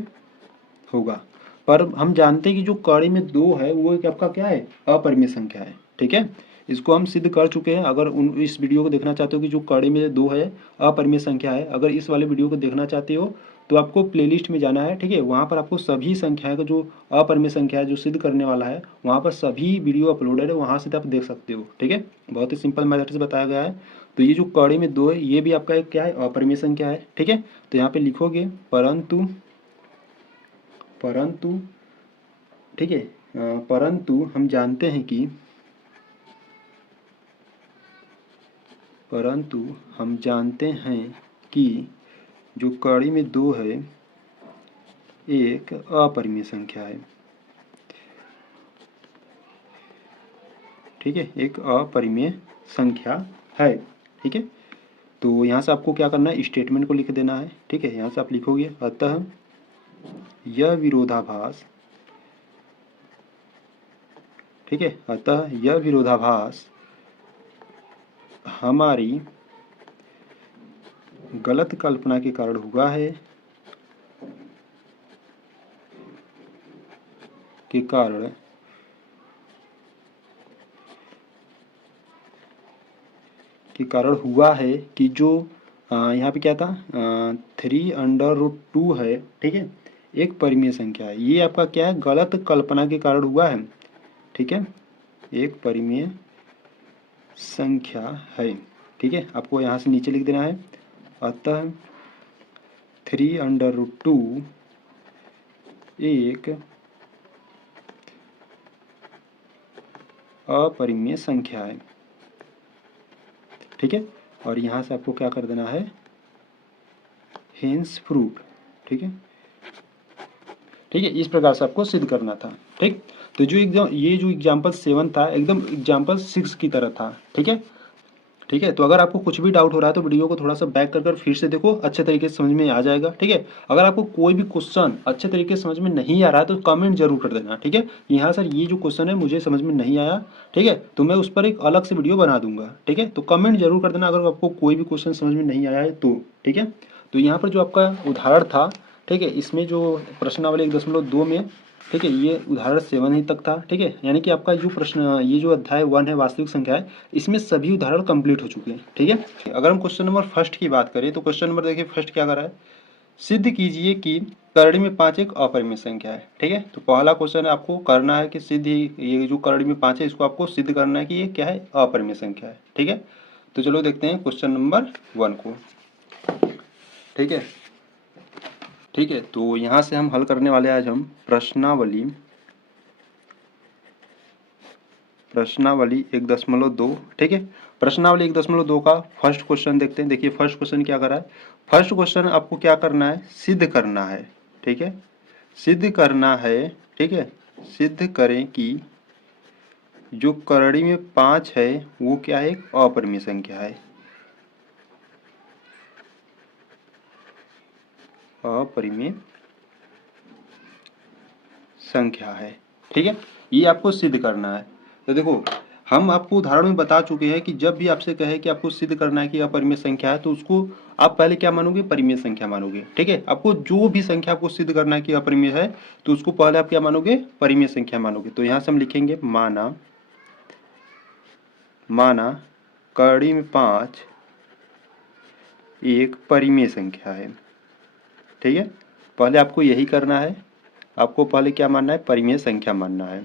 होगा, पर हम जानते हैं कि जो कड़ी में 2 है वो एक आपका क्या है, अपरिमेय संख्या है। ठीक है, इसको हम सिद्ध कर चुके हैं। अगर इस वीडियो को देखना चाहते हो कि जो कड़ी में 2 है अपरिमेय संख्या है, अगर इस वाले वीडियो को देखना चाहते हो तो आपको प्लेलिस्ट में जाना है, ठीक है। वहाँ पर आपको सभी संख्याएं का जो अपरिमेय संख्या है जो सिद्ध करने वाला है वहाँ पर सभी वीडियो अपलोडेड है, वहाँ से आप देख सकते हो, ठीक है। बहुत ही सिंपल मेथड से बताया गया है। तो ये जो कड़ी में 2 है ये भी आपका एक क्या है, अपरिमेय संख्या है, ठीक है। तो यहाँ पे लिखोगे परंतु ठीक है, परंतु हम जानते हैं कि जो कड़ी में 2 है एक अपरिमेय संख्या है, ठीक है, एक अपरिमेय संख्या है, ठीक है। तो यहाँ से आपको क्या करना है, स्टेटमेंट को लिख देना है, ठीक है। यहाँ से आप लिखोगे अतः यह विरोधाभास, ठीक है, अतः यह विरोधाभास हमारी गलत कल्पना के कारण हुआ है, हुआ है कि जो यहाँ पे क्या था 3√2 है, ठीक है, एक परिमेय संख्या है। ये आपका क्या है, गलत कल्पना के कारण हुआ है, ठीक है, एक परिमेय संख्या है, ठीक है। आपको यहाँ से नीचे लिख देना है अतः 3√2 एक अपरिमेय संख्या है, ठीक है। और यहाँ से आपको क्या कर देना है, हेंस प्रूफ, ठीक है, ठीक है। इस प्रकार से आपको सिद्ध करना था, ठीक। तो जो ये जो एग्जाम्पल 7 था एकदम एग्जाम्पल 6 की तरह था, ठीक है, ठीक है। तो अगर आपको कुछ भी डाउट हो रहा है तो वीडियो को थोड़ा सा बैक कर फिर से देखो, अच्छे तरीके से समझ में आ जाएगा, ठीक है। अगर आपको कोई भी क्वेश्चन अच्छे तरीके से समझ में नहीं आ रहा है तो कमेंट जरूर कर देना, ठीक है। यहाँ सर ये जो क्वेश्चन है मुझे समझ में नहीं आया, ठीक है, तो मैं उस पर एक अलग से वीडियो बना दूंगा, ठीक है। तो कमेंट जरूर कर देना अगर आपको कोई भी क्वेश्चन समझ में नहीं आया है तो, ठीक है। तो यहाँ पर जो आपका उदाहरण था, ठीक है, इसमें जो प्रश्नावली 1.2 में, ठीक है, ये उदाहरण 7 ही तक था, ठीक है। यानी कि आपका जो प्रश्न ये जो अध्याय 1 है वास्तविक संख्या है, इसमें सभी उदाहरण कंप्लीट हो चुके हैं, ठीक है। अगर हम क्वेश्चन नंबर फर्स्ट की बात करें तो क्वेश्चन नंबर देखिए फर्स्ट क्या कर रहा है, सिद्ध कीजिए कि करड़ी में 5 एक अपरिमेय संख्या है, ठीक है। तो पहला क्वेश्चन है आपको करना है कि सिद्ध ये जो करड़ी में 5 है इसको आपको सिद्ध करना है कि ये क्या है, अपरिमेय संख्या है, ठीक है। तो चलो देखते हैं क्वेश्चन नंबर 1 को, ठीक है, ठीक है। तो यहाँ से हम हल करने वाले आज हम प्रश्नावली 1.2, ठीक है। प्रश्नावली 1.2 का फर्स्ट क्वेश्चन देखते हैं। देखिए फर्स्ट क्वेश्चन क्या कर रहा है, फर्स्ट क्वेश्चन आपको क्या करना है, सिद्ध करना है, ठीक है, सिद्ध करना है, ठीक है। सिद्ध करें कि जो करड़ी में 5 है वो क्या है, एक अपरिमेय संख्या है, अपरिमेय संख्या है, ठीक है। ये आपको सिद्ध करना है। तो देखो हम आपको उदाहरण में बता चुके हैं कि जब भी आपसे कहे कि आपको सिद्ध करना है कि अपरिमेय संख्या है तो उसको आप पहले क्या मानोगे, परिमेय संख्या मानोगे, ठीक है। आपको जो भी संख्या आपको सिद्ध करना है कि अपरिमेय है तो उसको पहले आप क्या मानोगे, परिमेय संख्या मानोगे। तो यहाँ से हम लिखेंगे माना करड़ी में 5 एक परिमेय संख्या है, ठीक है। पहले आपको यही करना है, आपको पहले क्या मानना है, परिमेय संख्या मानना है,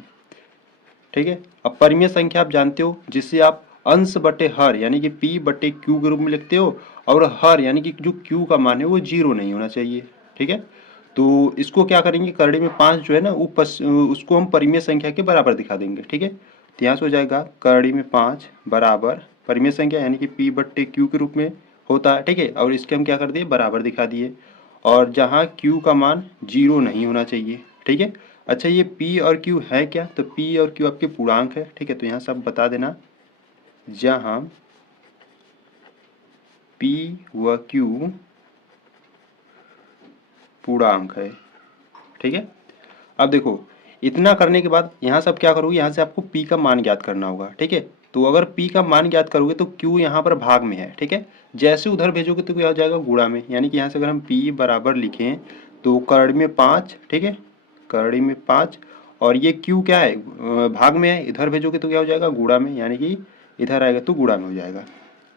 ठीक है। अब परिमेय संख्या आप जानते हो जिससे आप अंश बटे हर यानी कि p बटे q के रूप में लिखते हो, और हर यानी कि जो q का मान है वो 0 नहीं होना चाहिए, ठीक है। तो इसको क्या करेंगे, करड़ी में 5 जो है ना उसको हम परिमेय संख्या के बराबर दिखा देंगे, ठीक है। तो यहाँ से हो जाएगा करड़ी में 5 बराबर परिमेय संख्या यानी कि p बट्टे q के रूप में होता है, ठीक है। और इसके हम क्या कर दिए, बराबर दिखा दिए, और जहाँ q का मान 0 नहीं होना चाहिए, ठीक है। अच्छा ये p और q है क्या, तो p और q आपके पूर्णांक है, ठीक है। तो यहाँ से आप बता देना जहाँ p व q पूर्णांक है, ठीक है। अब देखो इतना करने के बाद यहाँ से आप क्या करोगे, यहाँ से आपको p का मान ज्ञात करना होगा, ठीक है। तो अगर p का मान ज्ञात करोगे तो q यहाँ पर भाग में है, ठीक है। जैसे उधर भेजोगे तो क्या हो जाएगा, गुणा में, यानी कि यहाँ से अगर हम p बराबर लिखें तो करड़ी में 5, ठीक है, करड़ी में 5 और ये क्यू क्या है, भाग में है, इधर भेजोगे तो क्या हो जाएगा, गुणा में, यानी कि इधर आएगा तो गुणा में हो जाएगा।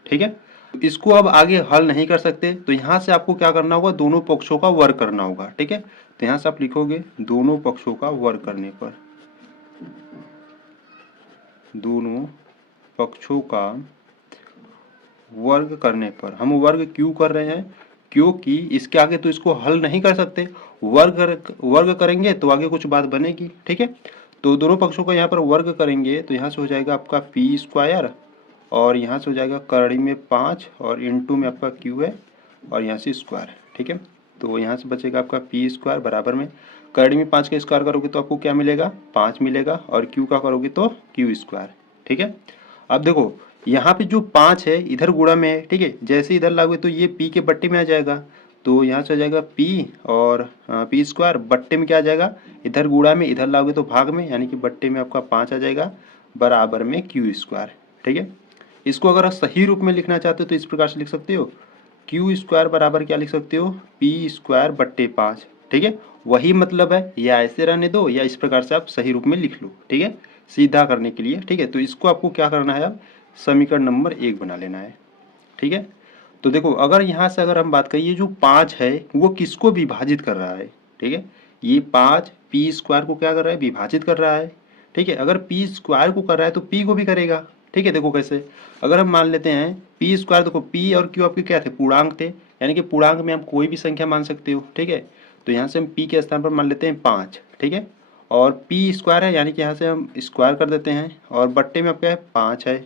ठीक है, इसको अब आगे हल नहीं कर सकते, तो यहाँ से आपको क्या करना होगा, दोनों पक्षों का वर्ग करना होगा। ठीक है, तो यहाँ से आप लिखोगे दोनों पक्षों का वर्ग करने पर, दोनों पक्षों का वर्ग करने पर, हम वर्ग क्यों कर रहे हैं, क्योंकि इसके आगे तो इसको हल नहीं कर सकते, वर्ग करेंगे तो आगे कुछ बात बनेगी। ठीक है, तो दोनों पक्षों का यहाँ पर वर्ग करेंगे तो यहाँ से हो जाएगा आपका पी स्क्वायर, और यहाँ से हो जाएगा करड़ी में 5 और इंटू में आपका क्यू है और यहाँ से स्क्वायर। ठीक है, तो यहाँ से बचेगा आपका पी स्क्वायर बराबर में करड़ी में 5 का स्क्वायर करोगे तो आपको क्या मिलेगा, 5 मिलेगा, और क्यू का करोगे तो क्यू स्क्वायर। ठीक है, अब देखो यहाँ पे जो 5 है इधर गुणा में है। ठीक है, जैसे इधर लागू तो ये पी के बट्टे में आ जाएगा, तो यहाँ से आ जाएगा पी और पी स्क्वायर बट्टे में क्या आ जाएगा, इधर गुणा में, इधर लागू तो भाग में, यानी कि बट्टे में आपका 5 आ जाएगा बराबर में क्यू स्क्वायर। ठीक है, इसको अगर आप सही रूप में लिखना चाहते हो तो इस प्रकार से लिख सकते हो, क्यू स्क्वायर बराबर क्या लिख सकते हो, पी स्क्वायर बट्टे 5। ठीक है, वही मतलब है, या ऐसे रहने दो या इस प्रकार से आप सही रूप में लिख लो। ठीक है, सीधा करने के लिए। ठीक है, तो इसको आपको क्या करना है, अब समीकरण नंबर 1 बना लेना है। ठीक है, तो देखो अगर यहाँ से अगर हम बात करें, ये जो 5 है वो किसको विभाजित कर रहा है। ठीक है, ये 5 पी स्क्वायर को क्या कर रहा है, विभाजित कर रहा है। ठीक है, अगर पी स्क्वायर को कर रहा है तो पी को भी करेगा। ठीक है, देखो कैसे, अगर हम मान लेते हैं पी स्क्वायर, देखो पी और क्यू आपके क्या थे, पूर्णांक थे, यानी कि पूर्णांक में हम कोई भी संख्या मान सकते हो। ठीक है, तो यहाँ से हम पी के स्थान पर मान लेते हैं 5। ठीक है, और पी स्क्वायर है, यानी कि यहाँ से हम स्क्वायर कर देते हैं, और बट्टे में आपका 5 है।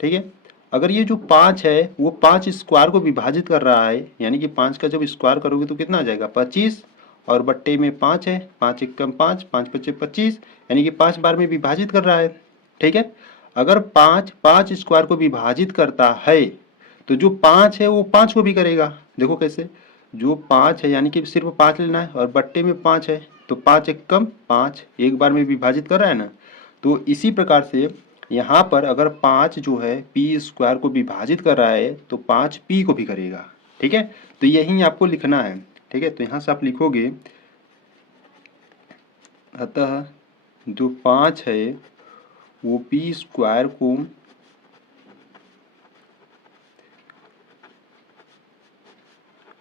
ठीक है, अगर ये जो 5 है वो 5 स्क्वायर को विभाजित कर रहा है, यानी कि 5 का जब स्क्वायर करोगे तो कितना आ जाएगा, 25, और बट्टे में 5 है, 5 एक कम 5, 5 पच्चे 25, यानी कि 5 बार में विभाजित कर रहा है। ठीक है, अगर 5 स्क्वायर को विभाजित करता है तो जो 5 है वो 5 को भी करेगा। देखो कैसे, जो 5 है यानी कि सिर्फ 5 लेना है, और बट्टे में 5 है, तो 5 एक कम 5, एक बार में विभाजित कर रहा है ना। तो इसी प्रकार से यहाँ पर अगर 5 जो है पी स्क्वायर को विभाजित कर रहा है तो 5 पी को भी करेगा। ठीक है, तो यही आपको लिखना है। ठीक है, तो यहाँ से आप लिखोगे, अतः जो 5 है वो पी स्क्वायर को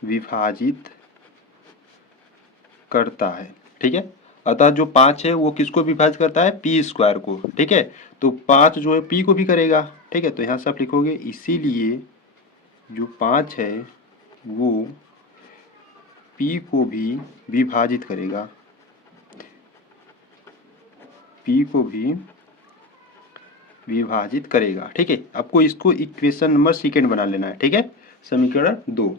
विभाजित करता है। ठीक है, अतः जो 5 है वो किसको विभाजित करता है, पी स्क्वायर को। ठीक है, तो 5 जो है पी को भी करेगा। ठीक है, तो यहाँ से आप लिखोगे इसीलिए जो 5 है वो पी को भी विभाजित करेगा, पी को भी विभाजित करेगा। ठीक है, आपको इसको इक्वेशन नंबर सेकेंड बना लेना है। ठीक है, समीकरण 2।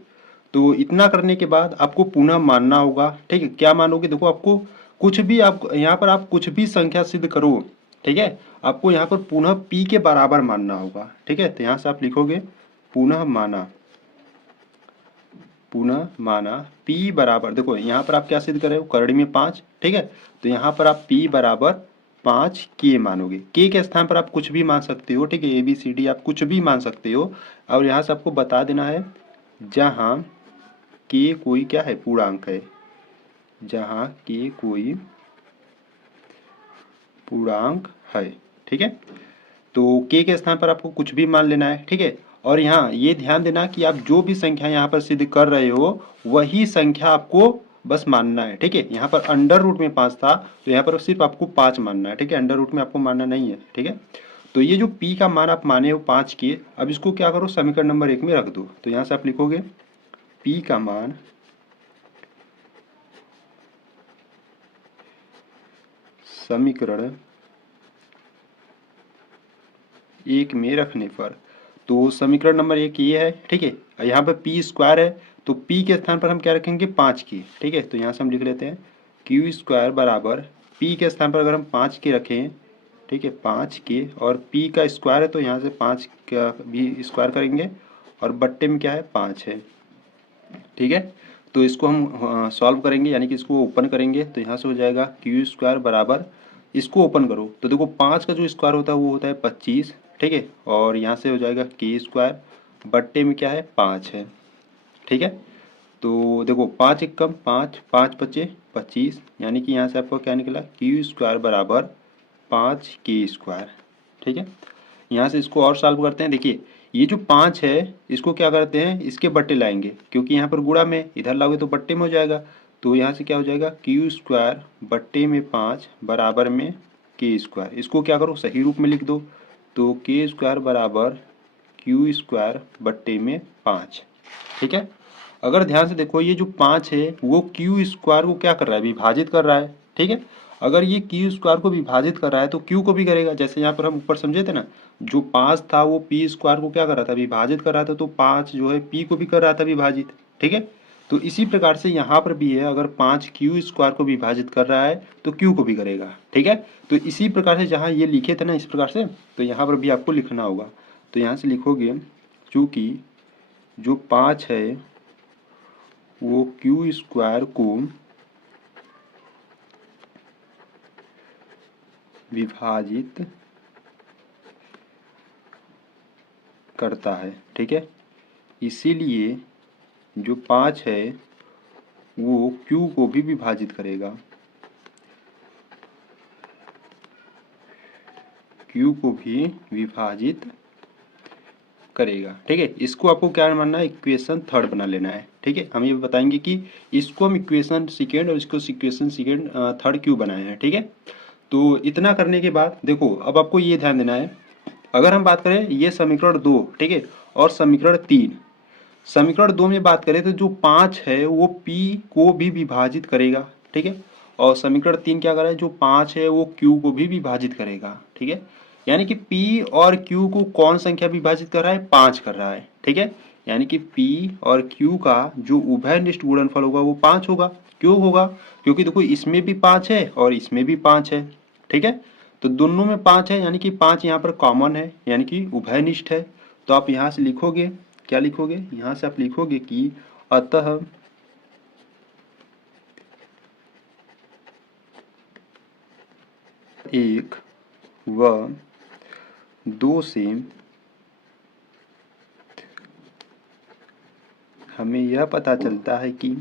तो इतना करने के बाद आपको पुनः मानना होगा। ठीक है, क्या मानोगे, देखो आपको कुछ भी, आप यहाँ पर आप कुछ भी संख्या सिद्ध करो, ठीक है, आपको यहाँ पर पुनः p के बराबर मानना होगा। ठीक है, तो यहाँ से आप लिखोगे पुनः माना, पुनः माना p बराबर, देखो यहाँ पर आप क्या सिद्ध कर रहे हो, करड़ी में 5। ठीक है, तो यहाँ पर आप p बराबर 5 के मानोगे, के स्थान पर आप कुछ भी मान सकते हो। ठीक है, ए बी सी डी आप कुछ भी मान सकते हो, और यहाँ से आपको बता देना है जहाँ के कोई क्या है, पूर्णांक है, जहाँ के कोई पूर्णांक है। ठीक है, तो के स्थान पर आपको कुछ भी मान लेना है। ठीक है, और यहाँ ये ध्यान देना कि आप जो भी संख्या यहाँ पर सिद्ध कर रहे हो वही संख्या आपको बस मानना है। ठीक है, यहाँ पर अंडर रूट में 5 था तो यहाँ पर सिर्फ आपको 5 मानना है। ठीक है, अंडर रूट में आपको मानना नहीं है। ठीक है, तो ये जो p का मान आप माने हो 5 के, अब इसको क्या करो, समीकरण नंबर 1 में रख दो। तो यहाँ से आप लिखोगे p का मान समीकरण 1 में रखने पर, तो समीकरण नंबर 1 ये है। ठीक है, यहाँ पर पी स्क्वायर है तो p के स्थान पर हम क्या रखेंगे, 5 की। ठीक है, तो यहाँ से हम लिख लेते हैं क्यू स्क्वायर बराबर p के स्थान पर अगर हम 5 के रखें, ठीक है, 5 के, और p का स्क्वायर है तो यहाँ से 5 का भी स्क्वायर करेंगे, और बट्टे में क्या है, 5 है। ठीक है, तो इसको हम सॉल्व करेंगे, यानी कि इसको ओपन करेंगे, तो यहाँ से हो जाएगा क्यू स्क्वायर बराबर, इसको ओपन करो तो देखो 5 का जो स्क्वायर होता है वो होता है 25। ठीक है, और यहाँ से हो जाएगा के स्क्वायर, बट्टे में क्या है, 5 है। ठीक है, तो देखो 5 एक कम 5, 5 बचे 25, यानी कि यहाँ से आपको क्या निकला क्यू स्क्वायर बराबर 5k²। ठीक है, यहाँ से इसको और सॉल्व करते हैं। देखिए ये जो 5 है इसको क्या करते हैं, इसके बट्टे लाएंगे, क्योंकि यहाँ पर गुणा में इधर लाओगे तो बट्टे में हो जाएगा। तो यहाँ से क्या हो जाएगा क्यू² बट्टे में 5 बराबर में k²। इसको क्या करो सही रूप में लिख दो, तो k² बराबर क्यू² बट्टे में 5। ठीक है, अगर ध्यान से देखो ये जो 5 है वो क्यू² को क्या कर रहा है, विभाजित कर रहा है। ठीक है, अगर ये क्यू² को विभाजित कर रहा है तो क्यू को भी करेगा। जैसे यहाँ पर हम ऊपर समझे थे ना, जो 5 था वो p² को क्या कर रहा था, विभाजित कर रहा था, तो 5 जो है p को भी कर रहा था विभाजित। ठीक है, तो इसी प्रकार से यहाँ पर भी है, अगर 5 क्यू² को विभाजित कर रहा है तो क्यू को भी करेगा। ठीक है, तो इसी प्रकार से जहाँ ये लिखे थे ना इस प्रकार से, तो यहाँ पर भी आपको लिखना होगा। तो यहाँ से लिखोगे चूँकि जो 5 है वो क्यू² को विभाजित करता है। ठीक है, इसीलिए जो 5 है वो क्यू को भी विभाजित करेगा, क्यू को भी विभाजित करेगा। ठीक है, इसको आपको क्या मानना है, इक्वेशन थर्ड बना लेना है। ठीक है, हम ये बताएंगे कि इसको हम इक्वेशन सेकेंड और इसको इक्वेशन सेकेंड थर्ड क्यों बनाए हैं। ठीक है, तो इतना करने के बाद देखो अब आपको ये ध्यान देना है, अगर हम बात करें ये समीकरण 2, ठीक है, और समीकरण 3, समीकरण 2 में बात करें तो जो 5 है वो p को भी विभाजित करेगा। ठीक है, और समीकरण 3 क्या कर रहा है, जो 5 है वो q को भी विभाजित करेगा। ठीक है, यानी कि p और q को कौन संख्या विभाजित कर रहा है, 5 कर रहा है। ठीक है, यानी कि p और q का जो उभयनिष्ठ गुणनफल होगा वो 5 होगा। क्यों होगा, क्योंकि देखो इसमें भी 5 है और इसमें भी 5 है। ठीक है, तो दोनों में 5 है, यानी कि 5 यहाँ पर कॉमन है, यानी कि उभयनिष्ठ है। तो आप यहाँ से लिखोगे, क्या लिखोगे, यहाँ से आप लिखोगे कि अतः एक व 2 से हमें यह पता चलता है कि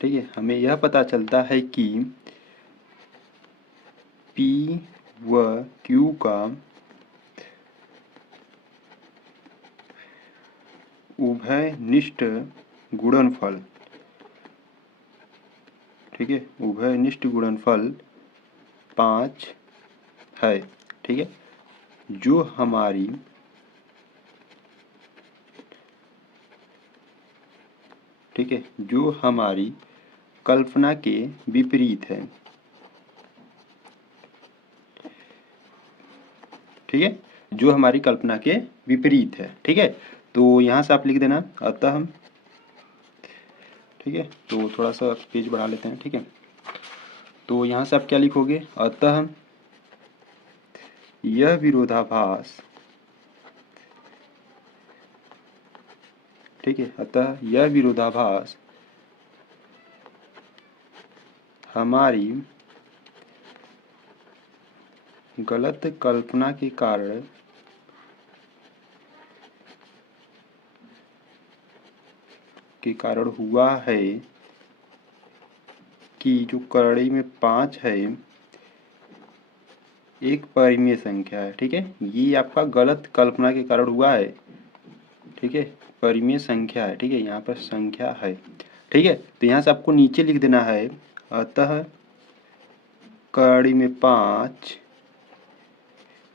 ठीक है, हमें यह पता चलता है कि p व q का उभयनिष्ठ गुणनफल, ठीक है, उभयनिष्ठ गुणनफल 5 है। ठीक है, जो हमारी ठीक है, जो हमारी कल्पना के विपरीत है। ठीक है, जो हमारी कल्पना के विपरीत है। ठीक है, तो यहाँ से आप लिख देना अतः, ठीक है, तो थोड़ा सा पेज बढ़ा लेते हैं। ठीक है, तो यहाँ से आप क्या लिखोगे, अतः यह विरोधाभास, ठीक है, अतः यह विरोधाभास हमारी गलत कल्पना के कारण हुआ है कि जो करड़ी में 5 है एक परिमेय संख्या है। ठीक है, ये आपका गलत कल्पना के कारण हुआ है। ठीक है, परिमेय संख्या है। ठीक है, यहाँ पर संख्या है। ठीक है, तो यहाँ से आपको नीचे लिख देना है अतः करड़ी में 5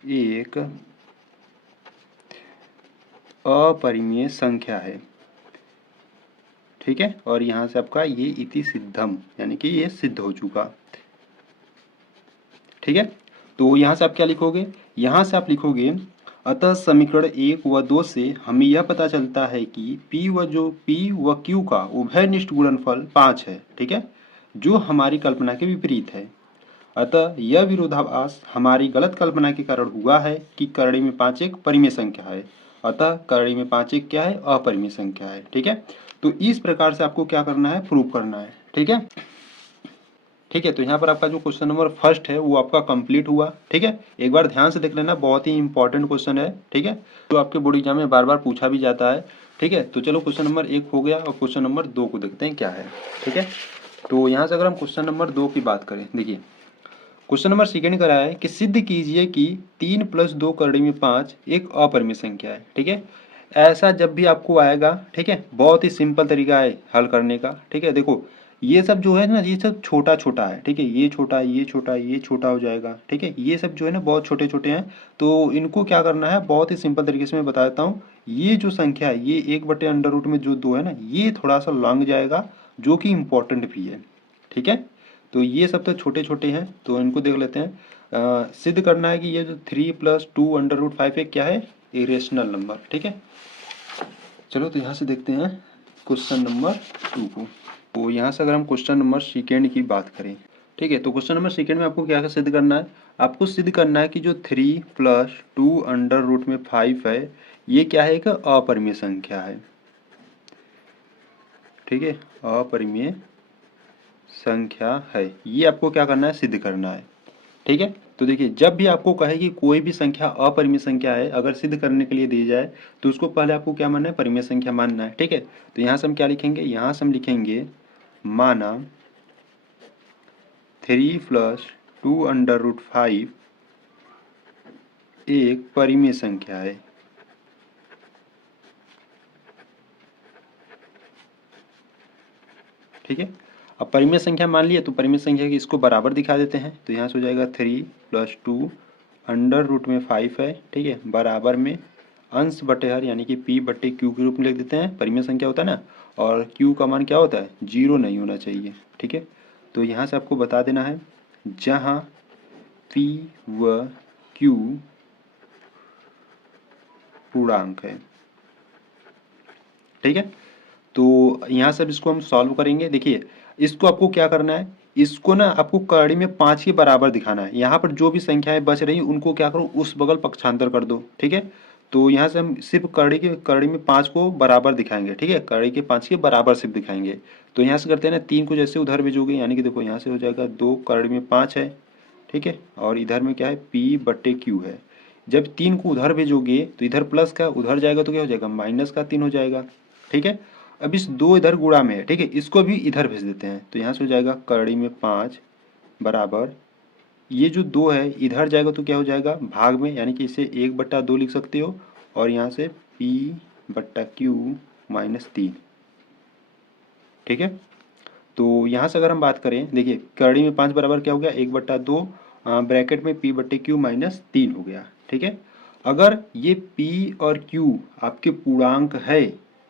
एक अपरिमेय संख्या है। ठीक है, और यहाँ से आपका ये इति सिद्धम, यानी कि ये सिद्ध हो चुका। ठीक है, तो यहाँ से आप क्या लिखोगे, यहाँ से आप लिखोगे अतः समीकरण 1 व 2 से हमें यह पता चलता है कि p व q का उभयनिष्ठ गुणनफल 5 है। ठीक है, जो हमारी कल्पना के विपरीत है। अतः यह विरोधाभास हमारी गलत कल्पना के कारण हुआ है कि करड़ी में 5 एक परिमेय संख्या है। अतः करड़ी में 5 एक क्या है, अपरिमेय संख्या है। ठीक है, तो इस प्रकार से आपको क्या करना है, प्रूव करना है। ठीक है, ठीक है। तो यहाँ पर आपका जो क्वेश्चन नंबर फर्स्ट है वो आपका कंप्लीट हुआ। ठीक है, एक बार ध्यान से देख लेना, बहुत ही इंपॉर्टेंट क्वेश्चन है। ठीक है, जो आपके बोर्ड एग्जाम में बार बार पूछा भी जाता है। ठीक है, तो चलो क्वेश्चन नंबर 1 हो गया और क्वेश्चन नंबर 2 को देखते हैं क्या है। ठीक है, तो यहाँ से अगर हम क्वेश्चन नंबर 2 की बात करें, देखिए क्वेश्चन नंबर सेकेंड करा है कि सिद्ध कीजिए कि 3 + 2 करड़ी में 5 एक अपरिमेय संख्या है। ठीक है, ऐसा जब भी आपको आएगा, ठीक है, बहुत ही सिंपल तरीका है हल करने का। ठीक है, देखो ये सब जो है ना, ये सब छोटा छोटा है। ठीक है, ये छोटा है, ये छोटा है, ये छोटा हो जाएगा। ठीक है, ये सब जो है ना बहुत छोटे छोटे हैं। तो इनको क्या करना है, बहुत ही सिंपल तरीके से मैं बता देता हूँ। ये जो संख्या है, ये 1/√, में जो 2 है ना, ये थोड़ा सा लॉन्ग जाएगा, जो कि इम्पोर्टेंट भी है। ठीक है, तो ये सब तो छोटे छोटे हैं, तो इनको देख लेते हैं। सिद्ध करना है कि ये जो 3 + 2√5 है क्या है, इरेशनल नंबर। ठीक है, चलो तो यहाँ से देखते हैं क्वेश्चन नंबर 2 को। तो यहाँ से अगर हम क्वेश्चन नंबर सेकेंड की बात करें, ठीक है, तो क्वेश्चन नंबर सेकेंड में आपको क्या सिद्ध करना है, आपको सिद्ध करना है कि जो 3 + 2√5 है, ये क्या है, एक अपरिमेय संख्या है। ठीक है, अपरिमेय संख्या है, ये आपको क्या करना है, सिद्ध करना है। ठीक है, तो देखिए जब भी आपको कहे कि कोई भी संख्या अपरिमेय संख्या है, अगर सिद्ध करने के लिए दी जाए, तो उसको पहले आपको क्या मानना है, परिमेय संख्या मानना है। ठीक है, तो यहाँ से हम क्या लिखेंगे, यहाँ से हम लिखेंगे माना 3 + 2√5 एक परिमेय संख्या है। ठीक है, अब परिमेय संख्या मान लिए, तो परिमेय संख्या की इसको बराबर दिखा देते हैं। तो यहाँ से हो जाएगा 3 + 2√5 है। ठीक है, बराबर में अंश बटे हर, यानी कि p/q के रूप में लिख देते हैं। परिमेय संख्या होता है ना, और q का मान क्या होता है, 0 नहीं होना चाहिए। ठीक है, तो यहाँ से आपको बता देना है, जहाँ p व q पूर्णांक है। ठीक है, तो यहाँ से अब इसको हम सॉल्व करेंगे। देखिए इसको आपको क्या करना है, इसको ना आपको कड़ी में 5 के बराबर दिखाना है। यहाँ पर जो भी संख्याएं बच रही उनको क्या करो, उस बगल पक्षांतर कर दो। ठीक है, तो यहाँ से हम सिर्फ कड़ी में 5 को बराबर दिखाएंगे। ठीक है, कड़ी के 5 के बराबर सिर्फ दिखाएंगे। तो यहाँ से करते हैं ना, 3 को जैसे उधर भेजोगे, यानी कि देखो यहाँ से हो जाएगा 2 कड़ी में 5 है। ठीक है, और इधर में क्या है, p/q है। जब 3 को उधर भेजोगे तो इधर प्लस का, उधर जाएगा तो क्या हो जाएगा, -3 हो जाएगा। ठीक है, अब इस 2 इधर गुणा में है। ठीक है, इसको भी इधर भेज देते हैं, तो यहाँ से हो जाएगा कड़ी में 5 बराबर, ये जो 2 है इधर जाएगा तो क्या हो जाएगा, भाग में, यानी कि इसे 1/2 लिख सकते हो, और यहाँ से p/q -3। ठीक है, तो यहाँ से अगर हम बात करें, देखिए कड़ी में 5 बराबर क्या हो गया, 1/2, ब्रैकेट में p/q -3 हो गया। ठीक है, अगर ये p और q आपके पूर्णांक है,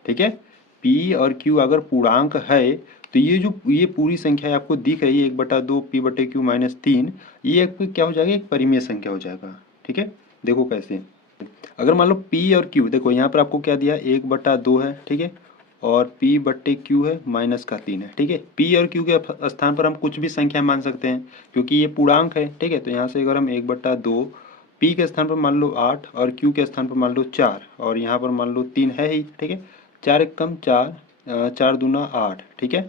ठीक है, p और q अगर पूर्णांक है, तो ये पूरी संख्या आपको दिख रही है 1/2 p/q -3, ये एक क्या हो जाएगा, एक परिमेय संख्या हो जाएगा। ठीक है, देखो कैसे, अगर मान लो p और q, देखो यहाँ पर आपको क्या दिया, 1/2 है। ठीक है, और p/q है -3 है। ठीक है, p और q के स्थान पर हम कुछ भी संख्या मान सकते हैं, क्योंकि ये पूर्णांक है। ठीक है, तो यहाँ से अगर हम 1/2, p के स्थान पर मान लो 8 और q के स्थान पर मान लो 4, और यहाँ पर मान लो 3 है ही। ठीक है, 4 एक कम 4, 4 दूना 8। ठीक है,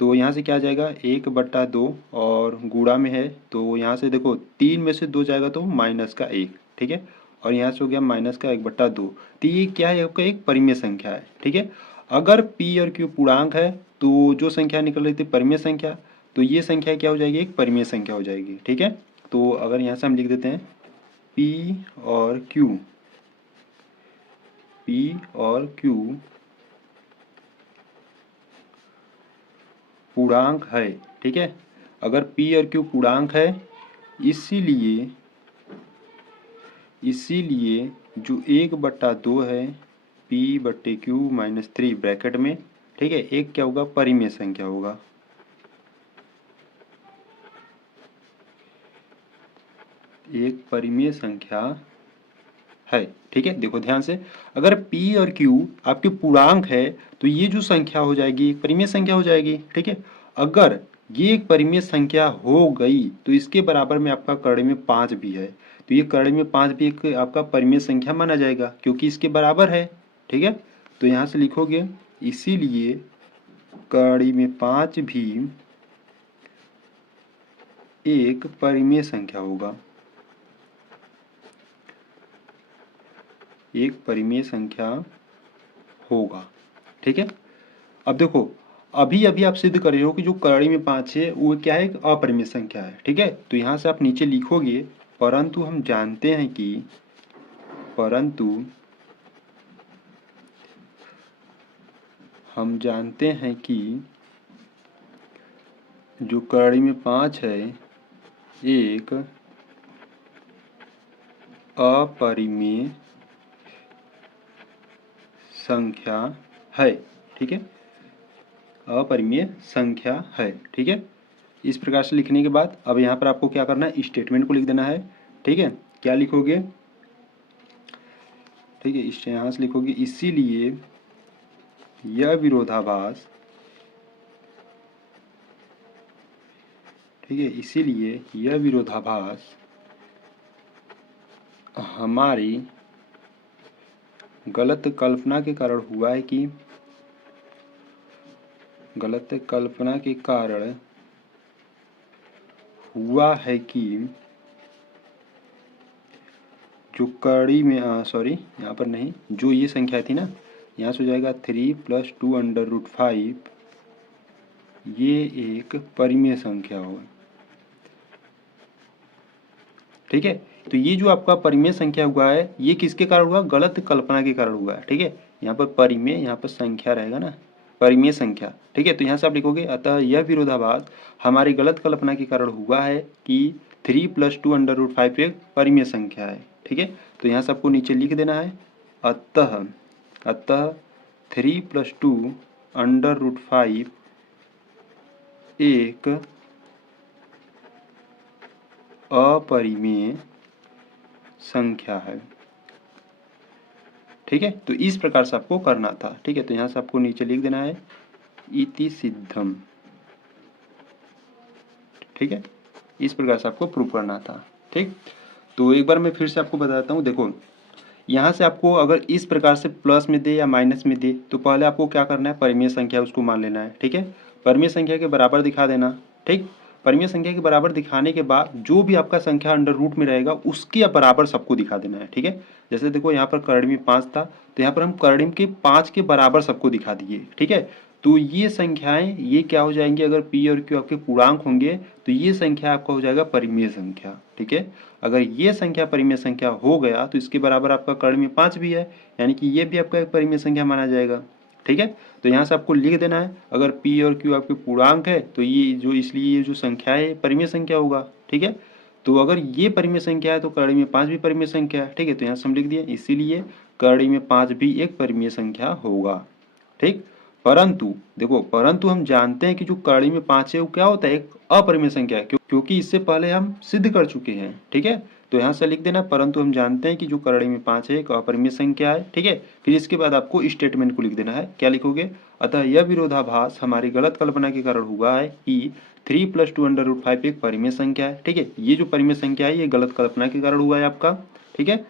तो यहाँ से क्या आ जाएगा, 1/2, और गुणा में है, तो यहाँ से देखो 3 में से 2 जाएगा तो -1। ठीक है, और यहाँ से हो गया -1/2। तो ये क्या है, आपका एक परिमेय संख्या है। ठीक है, अगर p और q पूर्णांक है, तो जो संख्या निकल रही थी परिमेय संख्या, तो ये संख्या क्या हो जाएगी, एक परिमेय संख्या हो जाएगी। ठीक है, तो अगर यहाँ से हम लिख देते हैं p और q पूर्णांक है। ठीक है, अगर p और q पूर्णांक है, इसीलिए जो 1/2 है p/q -3 ब्रैकेट में, ठीक है, एक क्या होगा, परिमेय संख्या होगा। एक परिमेय संख्या है। ठीक है, देखो ध्यान से, अगर p और q आपके पूर्णांक है, तो ये जो संख्या हो जाएगी एक परिमेय संख्या हो जाएगी। ठीक है, अगर ये एक परिमेय संख्या हो गई, तो इसके बराबर में आपका कड़ी में 5 भी है, तो ये कड़ी में 5 भी एक आपका परिमेय संख्या माना जाएगा, क्योंकि इसके बराबर है। ठीक है, तो यहाँ से लिखोगे, इसीलिए कड़ी में 5 भी एक परिमेय संख्या होगा, एक परिमेय संख्या होगा। ठीक है। अब देखो, अभी अभी आप सिद्ध कर रहे हो कि जो करड़ी में 5 है वो क्या है, एक अपरिमेय संख्या है। ठीक है। तो यहाँ से आप नीचे लिखोगे परंतु हम जानते हैं कि जो करड़ी में 5 है एक अपरिमेय संख्या है। ठीक है, अपरिमेय संख्या है। ठीक है। इस प्रकार से लिखने के बाद अब यहाँ पर आपको क्या करना है, स्टेटमेंट को लिख देना है। ठीक है। क्या लिखोगे, ठीक है, इस यहाँ से लिखोगे इसीलिए यह विरोधाभास, ठीक है, इसीलिए यह विरोधाभास हमारी गलत कल्पना के कारण हुआ है कि जो कड़ी में यहाँ पर नहीं, जो ये संख्या थी ना, यहाँ से हो जाएगा 3 + 2√5, ये एक परिमेय संख्या होगा। ठीक है। तो ये जो आपका परिमेय संख्या हुआ है ये किसके कारण हुआ, गलत कल्पना के कारण हुआ है। ठीक है। यहाँ पर परिमेय, यहाँ पर संख्या रहेगा ना, परिमेय संख्या। ठीक है। तो यहाँ से आप लिखोगे अतः यह विरोधाभास हमारी गलत कल्पना के कारण हुआ है कि 3 + 2√5 एक परिमेय संख्या है। ठीक है। तो यहाँ से आपको नीचे लिख देना है अतः 3 + 2√5 एक अपरिमेय संख्या है। ठीक है। तो इस प्रकार से आपको करना था। ठीक है। तो यहाँ से आपको नीचे लिख देना है इति सिद्धम। ठीक है। इस प्रकार से आपको प्रूव करना था। ठीक। तो एक बार मैं फिर से आपको बताता हूँ। देखो, यहाँ से आपको अगर इस प्रकार से प्लस में दे या माइनस में दे तो पहले आपको क्या करना है, परिमेय संख्या उसको मान लेना है। ठीक है। परिमेय संख्या के बराबर दिखा देना। ठीक। परिमेय संख्या के बराबर दिखाने के बाद जो भी आपका संख्या अंडर रूट में रहेगा उसके बराबर सबको दिखा देना है। ठीक है। जैसे देखो यहाँ पर करड़ी में 5 था तो यहाँ पर हम करड़ी के 5 के बराबर सबको दिखा दिए। ठीक है। तो ये संख्याएं ये क्या हो जाएंगी, अगर पी और क्यू आपके पूर्णांक होंगे तो ये संख्या आपका हो जाएगा परिमेय संख्या। ठीक है। अगर ये संख्या परिमेय संख्या हो गया तो इसके बराबर आपका कर्ण में 5 भी है, यानी कि ये भी आपका एक परिमेय संख्या माना जाएगा। ठीक है। तो यहाँ से आपको लिख देना है अगर पी और क्यू आपके पूर्णांक है तो ये जो, इसलिए ये जो संख्या है परिमेय संख्या होगा। ठीक है। तो अगर ये परिमेय संख्या है तो करड़ी में 5 भी परिमेय संख्या है। ठीक है। तो यहाँ से हम लिख दिए इसीलिए करड़ी में 5 भी एक परिमेय संख्या होगा। ठीक। परंतु देखो, परंतु हम जानते हैं कि जो करड़ी में 5 है वो क्या होता है, एक अपरिमेय संख्या है, क्योंकि इससे पहले हम सिद्ध कर चुके हैं। ठीक है। तो यहाँ से लिख देना परंतु हम जानते हैं कि जो करड़ी में 5 है एक अपरिमेय संख्या है। ठीक है। फिर इसके बाद आपको स्टेटमेंट को लिख देना है। क्या लिखोगे, अतः यह विरोधाभास हमारी गलत कल्पना के कारण हुआ है कि 3 + 2√5 एक परिमेय संख्या है। ठीक है। ये जो परिमेय संख्या है ये गलत कल्पना के कारण हुआ है आपका। ठीक है।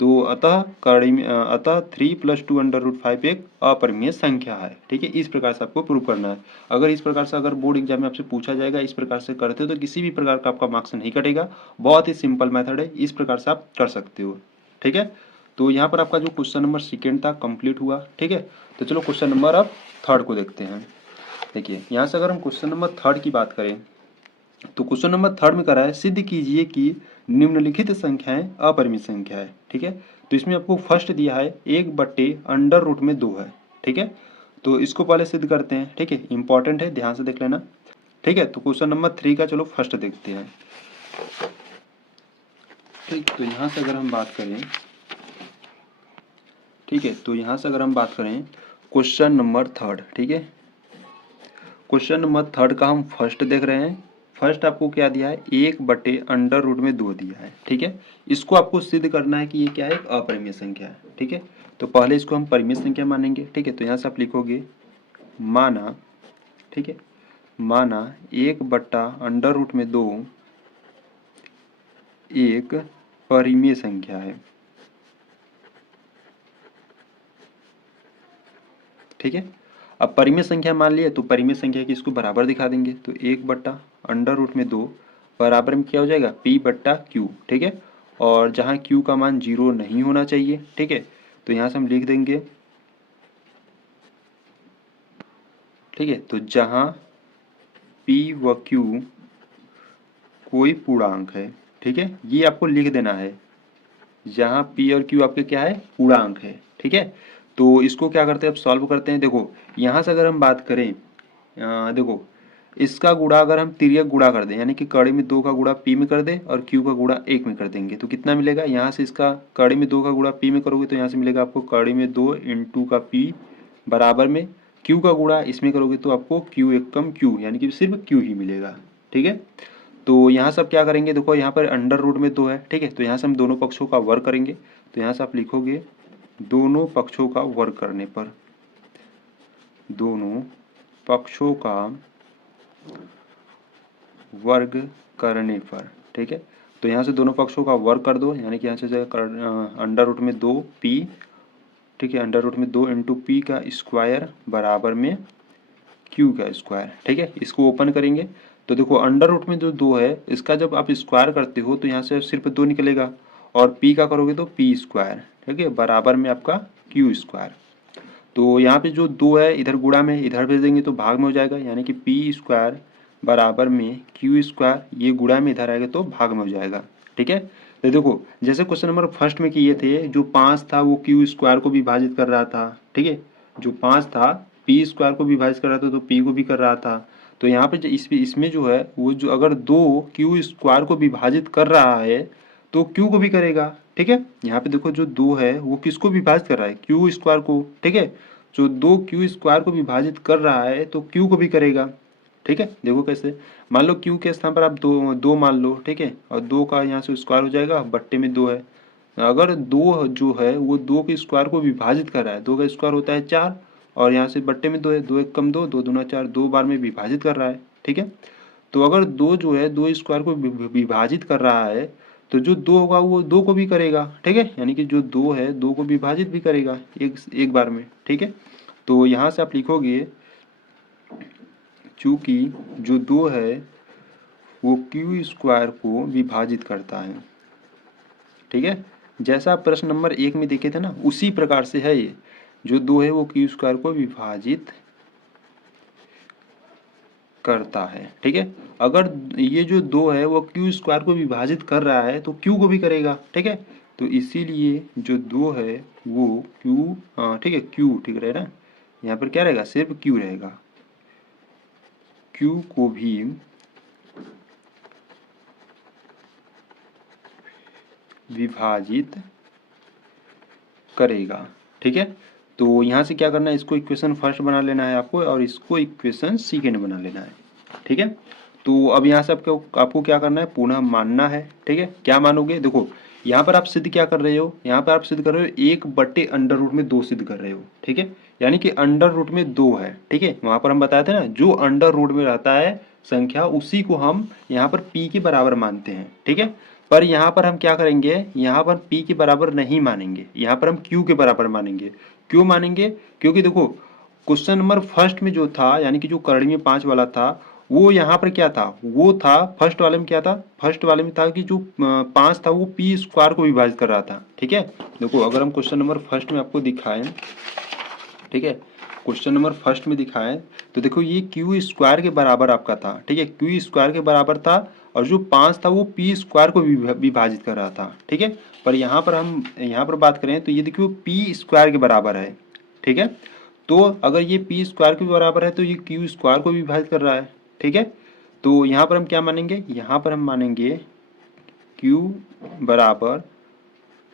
तो अतः 3 + 2√5 एक अपरिमेय संख्या है। ठीक है। इस प्रकार से आपको प्रूव करना है। अगर इस प्रकार से अगर बोर्ड एग्जाम में आपसे पूछा जाएगा, इस प्रकार से करते हो तो किसी भी प्रकार का आपका मार्क्स नहीं कटेगा। बहुत ही सिंपल मेथड है, इस प्रकार से आप कर सकते हो। ठीक है। तो यहाँ पर आपका जो क्वेश्चन नंबर 2 था कंप्लीट हुआ। ठीक है। तो चलो क्वेश्चन नंबर अब 3 को देखते हैं। देखिए, यहाँ से अगर हम क्वेश्चन नंबर 3 की बात करें तो क्वेश्चन नंबर 3 में करा है सिद्ध कीजिए कि निम्नलिखित संख्याएं अपरिमित संख्या है। ठीक है। तो इसमें आपको फर्स्ट दिया है 1/√2 है। ठीक है। तो इसको पहले सिद्ध करते हैं। ठीक है। इंपॉर्टेंट है, ध्यान से देख लेना। ठीक है। तो क्वेश्चन नंबर 3 का चलो फर्स्ट देखते हैं। ठीक। तो यहाँ से अगर हम बात करें, ठीक है, तो यहाँ से अगर हम बात करें क्वेश्चन नंबर 3, ठीक है, क्वेश्चन नंबर 3 का हम फर्स्ट देख रहे हैं। फर्स्ट आपको क्या दिया है, 1/√2 दिया है। ठीक है। इसको आपको सिद्ध करना है कि ये क्या है, एक अपरिमेय संख्या है। ठीक है। तो पहले इसको हम परिमेय संख्या मानेंगे। ठीक है। तो यहाँ से आप लिखोगे माना, ठीक है, माना 1/√2 एक परिमेय संख्या है। ठीक है। अब परिमेय संख्या मान लिए तो परिमेय संख्या की इसको बराबर दिखा देंगे। तो 1/√2 बराबर में क्या हो जाएगा P बट्टा Q, ठीक है। और जहाँ Q का मान 0 नहीं होना चाहिए, ठीक है, तो यहाँ से हम लिख देंगे, ठीक है, तो जहाँ P व Q कोई पूर्णांक है, ठीक है, ये आपको लिख देना है, जहाँ P और Q आपके क्या है पूर्णांक है, ठीक है। तो इसको क्या करते हैं, अब सॉल्व करते हैं। देखो यहाँ से अगर हम बात करें, देखो इसका गुणा अगर हम तिर्यक गुणा कर दें, यानी कि कड़ी में 2 का गुणा P में कर दें और Q का गुणा 1 में कर देंगे, तो कितना मिलेगा। यहाँ से इसका कड़ी में 2 का गुणा P में करोगे तो यहाँ से मिलेगा आपको कड़ी में 2 इंटू का P बराबर में Q का गुणा इसमें करोगे तो आपको Q एक कम Q, यानी कि सिर्फ Q ही मिलेगा, ठीक है। तो यहाँ से आप क्या करेंगे, देखो यहाँ पर अंडर रूट में 2 है, ठीक है, तो यहाँ से हम दोनों पक्षों का वर्ग करेंगे। तो यहाँ से आप लिखोगे दोनों पक्षों का वर्ग करने पर, दोनों पक्षों का वर्ग करने पर, ठीक है। तो यहाँ से दोनों पक्षों का वर्ग कर दो, यानी कि यहाँ से अंडर रूट में 2p, ठीक है, अंडर रूट में 2 इंटू पी का स्क्वायर बराबर में Q का स्क्वायर, ठीक है। इसको ओपन करेंगे तो देखो अंडर रूट में जो 2 है इसका जब आप स्क्वायर करते हो तो यहाँ से सिर्फ 2 निकलेगा, और P का करोगे तो P स्क्वायर, ठीक है, बराबर में आपका Q स्क्वायर। तो यहाँ पे जो 2 है इधर गुणा में इधर भेज देंगे तो भाग में हो जाएगा, यानी कि P स्क्वायर बराबर में Q स्क्वायर, ये गुणा में इधर आएगा तो भाग में हो जाएगा, ठीक है। तो देखो जैसे क्वेश्चन नंबर फर्स्ट में किए थे, जो 5 था वो Q स्क्वायर को विभाजित कर रहा था, ठीक है, जो 5 था P स्क्वायर को विभाजित कर रहा था तो P को भी कर रहा था। तो यहाँ पे इसमें जो है वो जो अगर 2 Q स्क्वायर को विभाजित कर रहा है तो Q को भी करेगा, ठीक है। यहाँ पे देखो जो 2 है वो किसको विभाजित कर रहा है, Q स्क्वायर को, ठीक है। जो 2 Q स्क्वायर को विभाजित कर रहा है तो Q को भी करेगा, ठीक है। देखो कैसे, मान लो Q के स्थान पर आप 2 मान लो, ठीक है, और 2 का यहाँ से स्क्वायर हो जाएगा, बट्टे में 2 है। अगर 2 जो है वो 2 के स्क्वायर को विभाजित कर रहा है, 2 का स्क्वायर होता है 4, और यहाँ से बट्टे में 2 है, 2 एक कम 2, 2 दूना 4, 2 बार में विभाजित कर रहा है, ठीक है। तो अगर 2 जो है 2 स्क्वायर को विभाजित कर रहा है तो जो 2 होगा वो 2 को भी करेगा, ठीक है, यानी कि जो 2 है 2 को विभाजित भी करेगा एक बार में, ठीक है। तो यहाँ से आप लिखोगे चूंकि जो 2 है वो Q स्क्वायर को विभाजित करता है, ठीक है। जैसा आप प्रश्न नंबर 1 में देखे थे ना उसी प्रकार से है ये, जो 2 है वो Q स्क्वायर को विभाजित करता है, ठीक है। अगर ये जो 2 है वो Q स्क्वायर को विभाजित कर रहा है तो Q को भी करेगा, ठीक है। तो इसीलिए जो 2 है वो Q, ठीक है, Q ठीक रहेगा ना, यहाँ पर क्या रहेगा सिर्फ Q रहेगा, Q को भी विभाजित करेगा, ठीक है। तो यहाँ से क्या करना है, इसको इक्वेशन फर्स्ट बना लेना है आपको और इसको इक्वेशन सेकेंड बना लेना है, ठीक है। तो अब यहाँ से आपको क्या करना है, पुनः मानना है, ठीक है। क्या मानोगे, देखो यहाँ पर आप सिद्ध क्या कर रहे हो, यहाँ पर आप सिद्ध कर रहे हो 1 बट्टे अंडर रूट में 2 सिद्ध कर रहे हो, ठीक है, यानी कि अंडर रूट में 2 है, ठीक है। वहाँ पर हम बताए थे ना जो अंडर रूट में रहता है संख्या उसी को हम यहाँ पर P के बराबर मानते हैं, ठीक है। पर यहाँ पर हम क्या करेंगे, यहाँ पर P के बराबर नहीं मानेंगे, यहाँ पर हम Q के बराबर मानेंगे। क्यों मानेंगे, क्योंकि देखो क्वेश्चन नंबर फर्स्ट में जो था, यानी कि जो करड़ी में 5 वाला था, वो यहाँ पर क्या था, वो था फर्स्ट वाले में क्या था, फर्स्ट वाले में था कि जो 5 था वो P स्क्वायर को विभाजित कर रहा था, ठीक है। देखो अगर हम क्वेश्चन नंबर फर्स्ट में आपको दिखाएं, ठीक है, क्वेश्चन नंबर फर्स्ट में दिखाएं तो देखो ये Q स्क्वायर के बराबर आपका था, ठीक है, Q स्क्वायर के बराबर था और जो 5 था वो P स्क्वायर को विभाजित कर रहा था, ठीक है। पर यहाँ पर हम यहाँ पर बात करें तो ये देखिए P स्क्वायर के बराबर है, ठीक है। तो अगर ये P स्क्वायर के बराबर है तो ये Q स्क्वायर को विभाजित कर रहा है, ठीक है। तो यहाँ पर हम क्या मानेंगे, यहाँ पर हम मानेंगे Q बराबर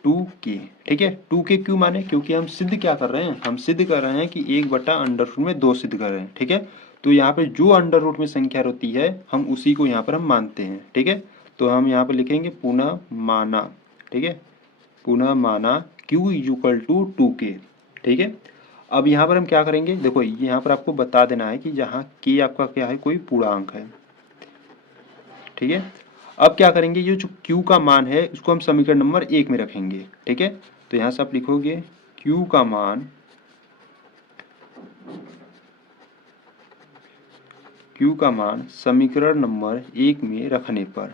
2K, ठीक है। 2K क्यों माने, क्योंकि हम सिद्ध क्या कर रहे हैं, हम सिद्ध कर रहे हैं कि 1 बटा अंडर रूट में 2 सिद्ध कर रहे हैं, ठीक है। तो यहाँ पे जो अंडर रूट में संख्या होती है हम उसी को यहाँ पर हम मानते हैं, ठीक है। तो हम यहाँ पर लिखेंगे पुनः माना, ठीक है, पुनः माना Q इक्वल टू 2K, ठीक है। अब यहाँ पर हम क्या करेंगे, देखो यहाँ पर आपको बता देना है कि जहाँ K आपका क्या है, कोई पूर्णांक है, ठीक है। अब क्या करेंगे, ये जो Q का मान है उसको हम समीकरण नंबर 1 में रखेंगे, ठीक है। तो यहाँ से आप लिखोगे Q का मान, Q का मान समीकरण नंबर 1 में रखने पर।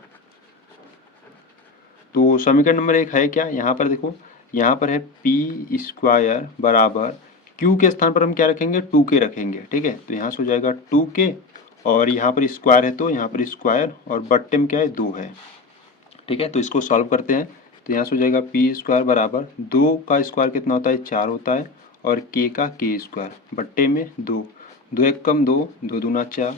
तो समीकरण नंबर 1 है क्या, यहाँ पर देखो, यहाँ पर है पी स्क्वायर बराबर Q के स्थान पर हम क्या रखेंगे, 2K रखेंगे, ठीक है। तो यहाँ से हो जाएगा 2K और यहाँ पर स्क्वायर है तो यहाँ पर स्क्वायर और बट्टे में क्या है 2 है, ठीक है। तो इसको सॉल्व करते हैं तो यहाँ से हो जाएगा पी स्क्वायर बराबर 2 का स्क्वायर कितना होता है 4 होता है और K का K स्क्वायर बट्टे में 2, 2 एक कम 2, 2 दूना 4,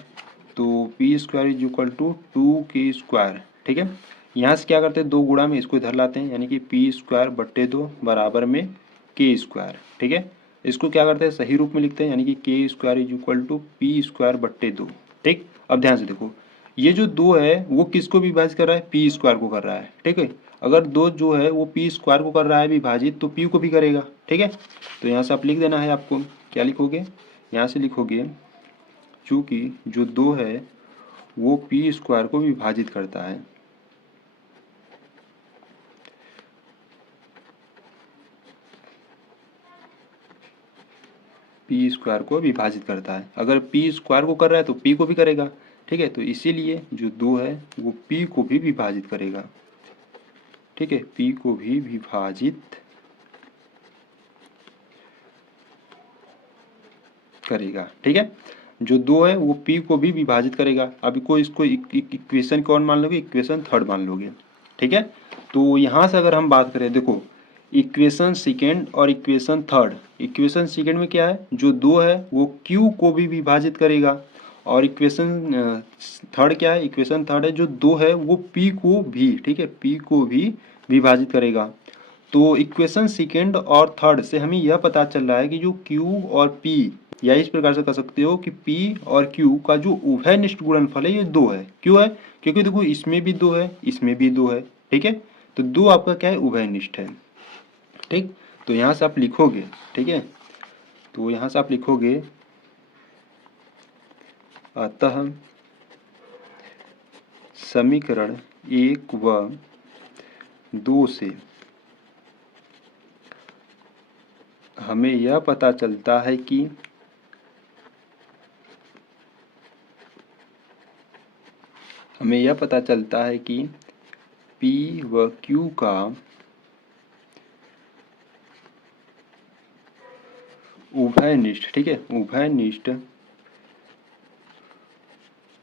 तो P square is equal to 2K square, ठीक है। यहाँ से क्या करते हैं 2 गुणा में इसको इधर लाते हैं यानी कि पी स्क्वायर बट्टे 2 बराबर में K स्क्वायर, ठीक है। इसको क्या करते हैं सही रूप में लिखते हैं यानी कि K square is equal to P square बट्टे 2, ठीक। अब ध्यान से देखो ये जो 2 है वो किसको विभाजित कर रहा है, पी स्क्वायर को कर रहा है, ठीक है। अगर 2 जो है वो पी स्क्वायर को कर रहा है विभाजित तो पी को भी करेगा, ठीक है। तो यहाँ से आप लिख देना है, आपको क्या लिखोगे, यहाँ से लिखोगे चूँकि जो 2 है वो पी स्क्वायर को विभाजित करता है, पी स्क्वायर को विभाजित करता है। अगर पी स्क्वायर को कर रहा है तो पी को भी करेगा, ठीक है। तो इसीलिए जो 2 है वो पी को भी विभाजित करेगा, ठीक है, पी को भी विभाजित करेगा, ठीक है। जो 2 है वो पी को भी विभाजित करेगा। अभी को इसको इक्वेशन कौन मान लोगे, इक्वेशन थर्ड मान लोगे, ठीक है। तो यहाँ से अगर हम बात करें देखो इक्वेशन सेकेंड और इक्वेशन थर्ड, इक्वेशन सेकेंड में क्या है जो 2 है वो Q को भी विभाजित करेगा और इक्वेशन थर्ड क्या है, इक्वेशन थर्ड है जो 2 है वो P को भी, ठीक है, P को भी विभाजित करेगा। तो इक्वेशन सेकेंड और थर्ड से हमें यह पता चल रहा है कि जो Q और P, या इस प्रकार से कर सकते हो कि P और Q का जो उभयनिष्ठ गुणनफल है ये 2 है। क्यों है, क्योंकि देखो इसमें भी 2 है इसमें भी 2 है, ठीक है। तो 2 आपका क्या है उभयनिष्ठ है, ठीक। तो यहाँ से आप लिखोगे, ठीक है, तो यहाँ से आप लिखोगे अतः समीकरण 1 व 2 से हमें यह पता चलता है कि P व Q का उभयनिष्ठ, ठीक है, उभयनिष्ठ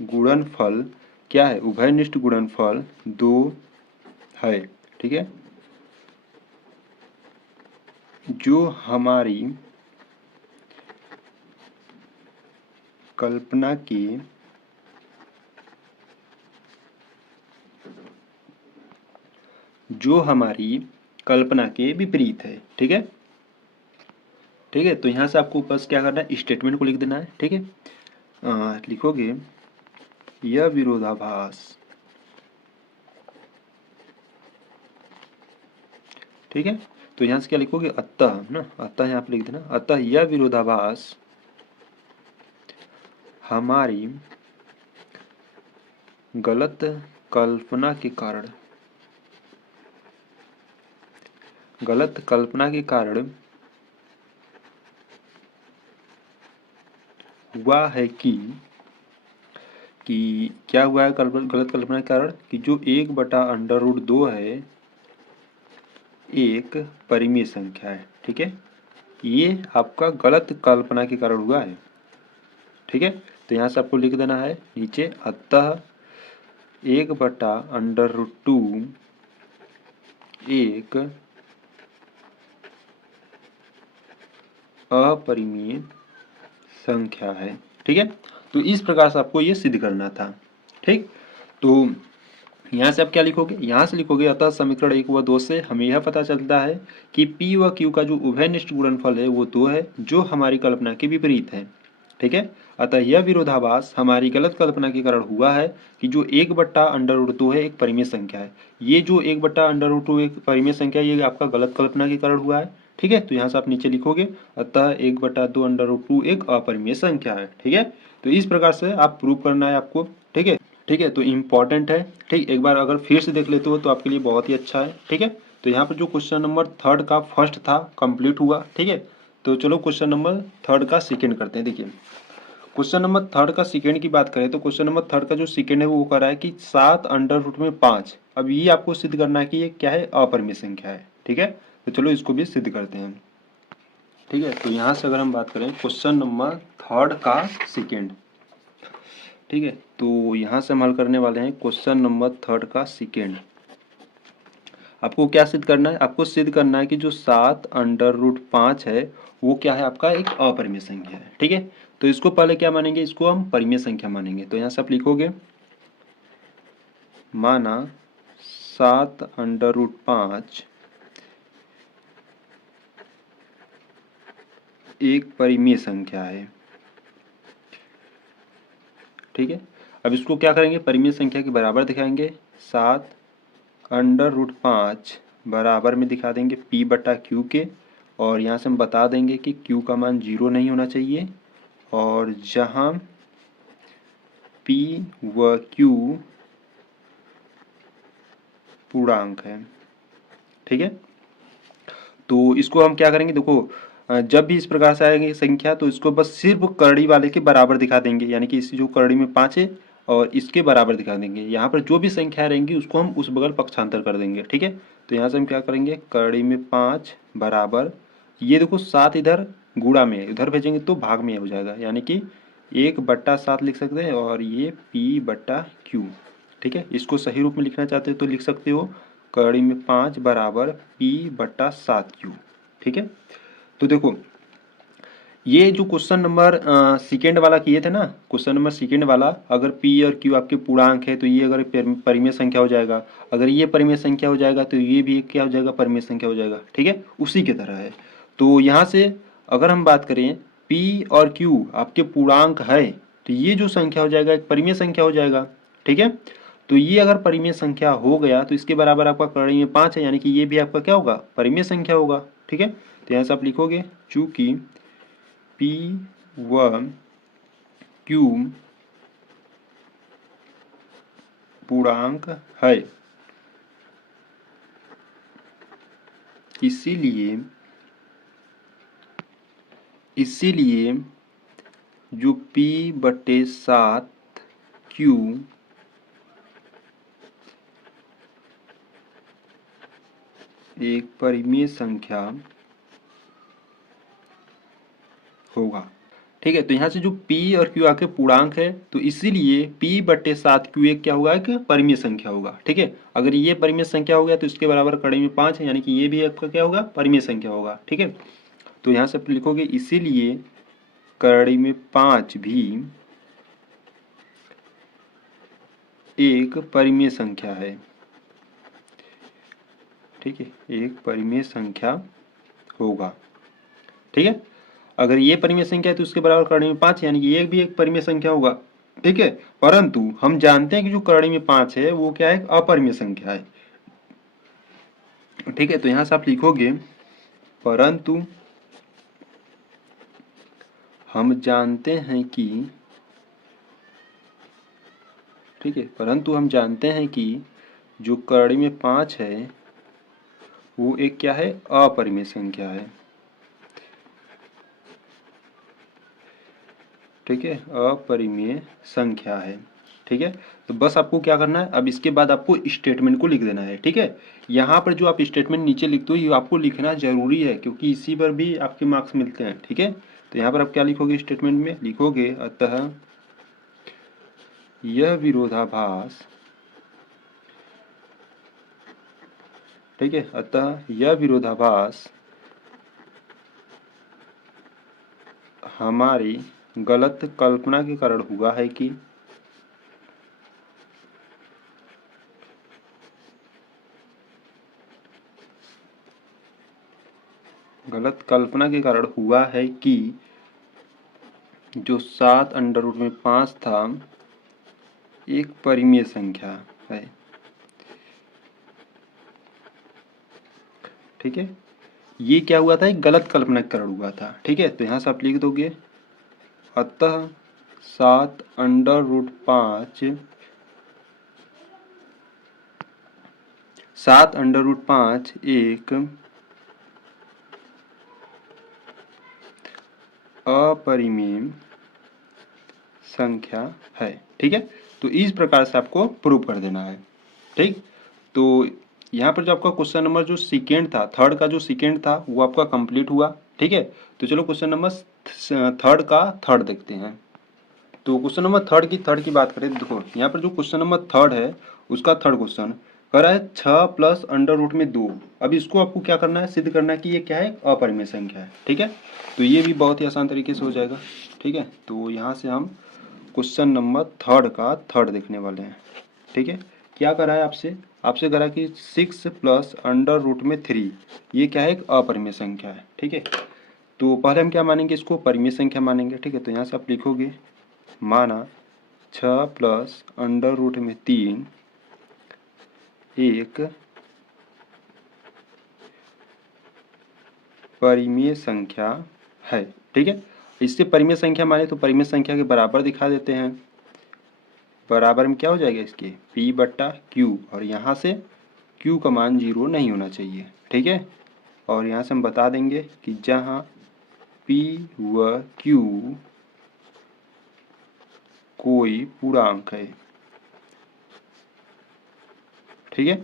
गुणनफल क्या है, उभयनिष्ठ गुणनफल 2 है, ठीक है। जो हमारी कल्पना के विपरीत है, ठीक है, ठीक है। तो यहाँ से आपको बस क्या करना है स्टेटमेंट को लिख देना है, ठीक है। लिखोगे यह विरोधाभास, ठीक है। तो यहाँ से क्या लिखोगे अतः ना, अतः यहाँ पे लिख देना, अतः यह विरोधाभास हमारी गलत कल्पना के कारण हुआ है कि क्या हुआ है गलत कल्पना के कारण कि जो 1/√2 है एक परिमेय संख्या है, ठीक है। ये आपका गलत कल्पना के कारण हुआ है, ठीक है। तो यहाँ से आपको लिख देना है नीचे अतः 1/√2 एक अपरिमेय संख्या है, ठीक है। तो इस प्रकार से आपको ये सिद्ध करना था, ठीक। तो यहाँ से आप क्या लिखोगे, यहाँ से लिखोगे अतः समीकरण 1 व 2 से हमें यह पता चलता है कि P व Q का जो उभयनिष्ठ गुणनफल है वो 2 है जो हमारी कल्पना के विपरीत है, ठीक है। अतः यह विरोधाभास हमारी गलत कल्पना के कारण हुआ है कि जो 1/√2 है एक परिमेय संख्या है। ये जो 1/√2 एक परिमेय संख्या है ये आपका गलत कल्पना के कारण हुआ है, ठीक है। तो यहाँ से आप नीचे लिखोगे अतः 1/2√2 एक अपरिमेय संख्या है, ठीक है। तो इस प्रकार से आप प्रूव करना है आपको, ठीक है, ठीक है। तो इम्पॉर्टेंट है, ठीक। एक बार अगर फिर से देख लेते हो तो आपके लिए बहुत ही अच्छा है, ठीक है। तो यहाँ पर जो क्वेश्चन नंबर थर्ड का फर्स्ट था कंप्लीट हुआ, ठीक है। तो चलो क्वेश्चन नंबर थर्ड का सेकेंड करते हैं। देखिए क्वेश्चन नंबर थर्ड का सेकेंड की बात करें तो क्वेश्चन नंबर थर्ड का जो सेकेंड है वो कह रहा है कि 7 अंडर रूट में 5। अब ये आपको सिद्ध करना है कि ये क्या है, अपरिमेय संख्या है। ठीक है, तो चलो इसको भी सिद्ध करते हैं। ठीक है, तो यहाँ से अगर हम बात करें क्वेश्चन नंबर थर्ड का सेकेंड, ठीक है, तो यहाँ से हम हल करने वाले हैं क्वेश्चन नंबर थर्ड का सेकेंड। आपको क्या सिद्ध करना है, आपको सिद्ध करना है कि जो 7 अंडर रूट 5 है वो क्या है, आपका एक अपरिमेय संख्या है। ठीक है, तो इसको पहले क्या मानेंगे, इसको हम परिमेय संख्या मानेंगे। तो यहाँ से आप लिखोगे माना 7 अंडर रूट 5 एक परिमेय संख्या है। ठीक है, अब इसको क्या करेंगे, परिमेय संख्या के बराबर दिखाएंगे। 7 अंडर रूट 5 बराबर में दिखा देंगे p बटा क्यू के, और यहाँ से हम बता देंगे कि q का मान 0 नहीं होना चाहिए, और जहाँ p व q पूर्णांक है। ठीक है, तो इसको हम क्या करेंगे, देखो जब भी इस प्रकार से आएगी संख्या तो इसको बस सिर्फ करड़ी वाले के बराबर दिखा देंगे, यानी कि इस जो करड़ी में 5 है और इसके बराबर दिखा देंगे। यहाँ पर जो भी संख्या रहेंगी उसको हम उस बगल पक्षांतर कर देंगे। ठीक है, तो यहाँ से हम क्या करेंगे, करड़ी में 5 बराबर, ये देखो 7 इधर गुणा में इधर भेजेंगे तो भाग में हो जाएगा, यानी कि 1/7 लिख सकते हैं, और ये p बटा क्यू। ठीक है, इसको सही रूप में लिखना चाहते हो तो लिख सकते हो कड़ी में 5 बराबर p/7q। ठीक है, तो देखो ये जो क्वेश्चन नंबर सेकेंड वाला किए थे ना, क्वेश्चन नंबर सेकेंड वाला, अगर p और q आपके पूर्णांक है तो ये अगर परिमेय संख्या हो जाएगा, अगर ये परिमेय संख्या हो जाएगा तो ये भी क्या हो जाएगा, परिमेय संख्या हो जाएगा। ठीक है, उसी की तरह है। तो यहाँ से अगर हम बात करें p और q आपके पूर्णांक है तो ये जो संख्या हो जाएगा एक परिमेय संख्या हो जाएगा। ठीक है, तो ये अगर परिमेय संख्या हो गया तो इसके बराबर आपका कड़ी में 5 है, यानी कि ये भी आपका क्या होगा, परिमेय संख्या होगा। ठीक है, तो यहाँ से आप लिखोगे चूंकि p व q पूर्णांक है, इसीलिए जो p/7 q एक परिमेय संख्या होगा। ठीक है, तो यहाँ से जो p और q आके पूर्णांक है तो इसीलिए p/7 q एक क्या होगा, एक परिमेय संख्या होगा। ठीक है, अगर ये परिमेय संख्या हो गया तो इसके बराबर कड़ी में 5 है, यानी कि ये भी आपका क्या होगा, परिमेय संख्या होगा। ठीक है, तो यहाँ से आप लिखोगे इसीलिए कड़ी में 5 भी एक परिमेय संख्या है। ठीक है, एक परिमेय संख्या होगा। ठीक है, अगर ये परिमेय संख्या है तो उसके बराबर करड़ी में 5 यानी कि ये भी एक परिमेय संख्या होगा। ठीक है, परंतु हम जानते हैं कि जो करड़ी में 5 है वो क्या है, अपरिमेय संख्या है। ठीक है, तो यहां से आप लिखोगे परंतु हम जानते हैं कि, ठीक है, परंतु हम जानते हैं कि जो करड़ी में 5 है वो एक क्या है, अपरिमेय संख्या है। ठीक है, अपरिमेय संख्या है। ठीक है, तो बस आपको क्या करना है, अब इसके बाद आपको स्टेटमेंट को लिख देना है। ठीक है, यहाँ पर जो आप स्टेटमेंट नीचे लिखते हो ये आपको लिखना जरूरी है, क्योंकि इसी पर भी आपके मार्क्स मिलते हैं। ठीक है, तो यहाँ पर आप क्या लिखोगे, स्टेटमेंट में लिखोगे अतः यह विरोधाभास, ठीक है, अतः यह विरोधाभास हमारी गलत कल्पना के कारण हुआ है कि गलत कल्पना के कारण हुआ है कि जो 7 अंडर रूट में 5 था एक परिमेय संख्या है। ठीक है, ये क्या हुआ था, एक गलत कल्पना के कारण हुआ था। ठीक है, तो यहाँ से आप लिख दोगे अतः 7 अंडर रूट 5 एक अपरिमेय संख्या है। ठीक है, तो इस प्रकार से आपको प्रूव कर देना है। ठीक, तो यहाँ पर जो आपका क्वेश्चन नंबर जो सेकेंड था, थर्ड का जो सेकेंड था वो आपका कंप्लीट हुआ। ठीक है, तो चलो क्वेश्चन नंबर थर्ड का थर्ड देखते हैं। तो क्वेश्चन नंबर थर्ड की बात करें तो देखो यहाँ पर जो क्वेश्चन नंबर थर्ड है उसका थर्ड क्वेश्चन कह रहा है 6 प्लस अंडर रूट में 2। अब इसको आपको क्या करना है, सिद्ध करना है कि ये क्या है, अपरिमेय संख्या है। ठीक है, तो ये भी बहुत ही आसान तरीके से हो जाएगा। ठीक है, तो यहाँ से हम क्वेश्चन नंबर थर्ड का थर्ड देखने वाले हैं। ठीक है, क्या करा है आपसे, आपसे करा कि 6 प्लस अंडर रूट में 3 ये क्या है, एक अपरिमेय संख्या है। ठीक है, तो पहले हम क्या मानेंगे, इसको परिमेय संख्या मानेंगे। ठीक है, तो यहाँ से आप लिखोगे माना 6 प्लस अंडर रूट में 3 एक परिमेय संख्या है। ठीक है, इससे परिमेय संख्या माने तो परिमेय संख्या के बराबर दिखा देते हैं। बराबर में क्या हो जाएगा इसके, p बट्टा q, और यहाँ से q का मान 0 नहीं होना चाहिए। ठीक है, और यहाँ से हम बता देंगे कि जहाँ p व q कोई पूर्णांक है। ठीक है,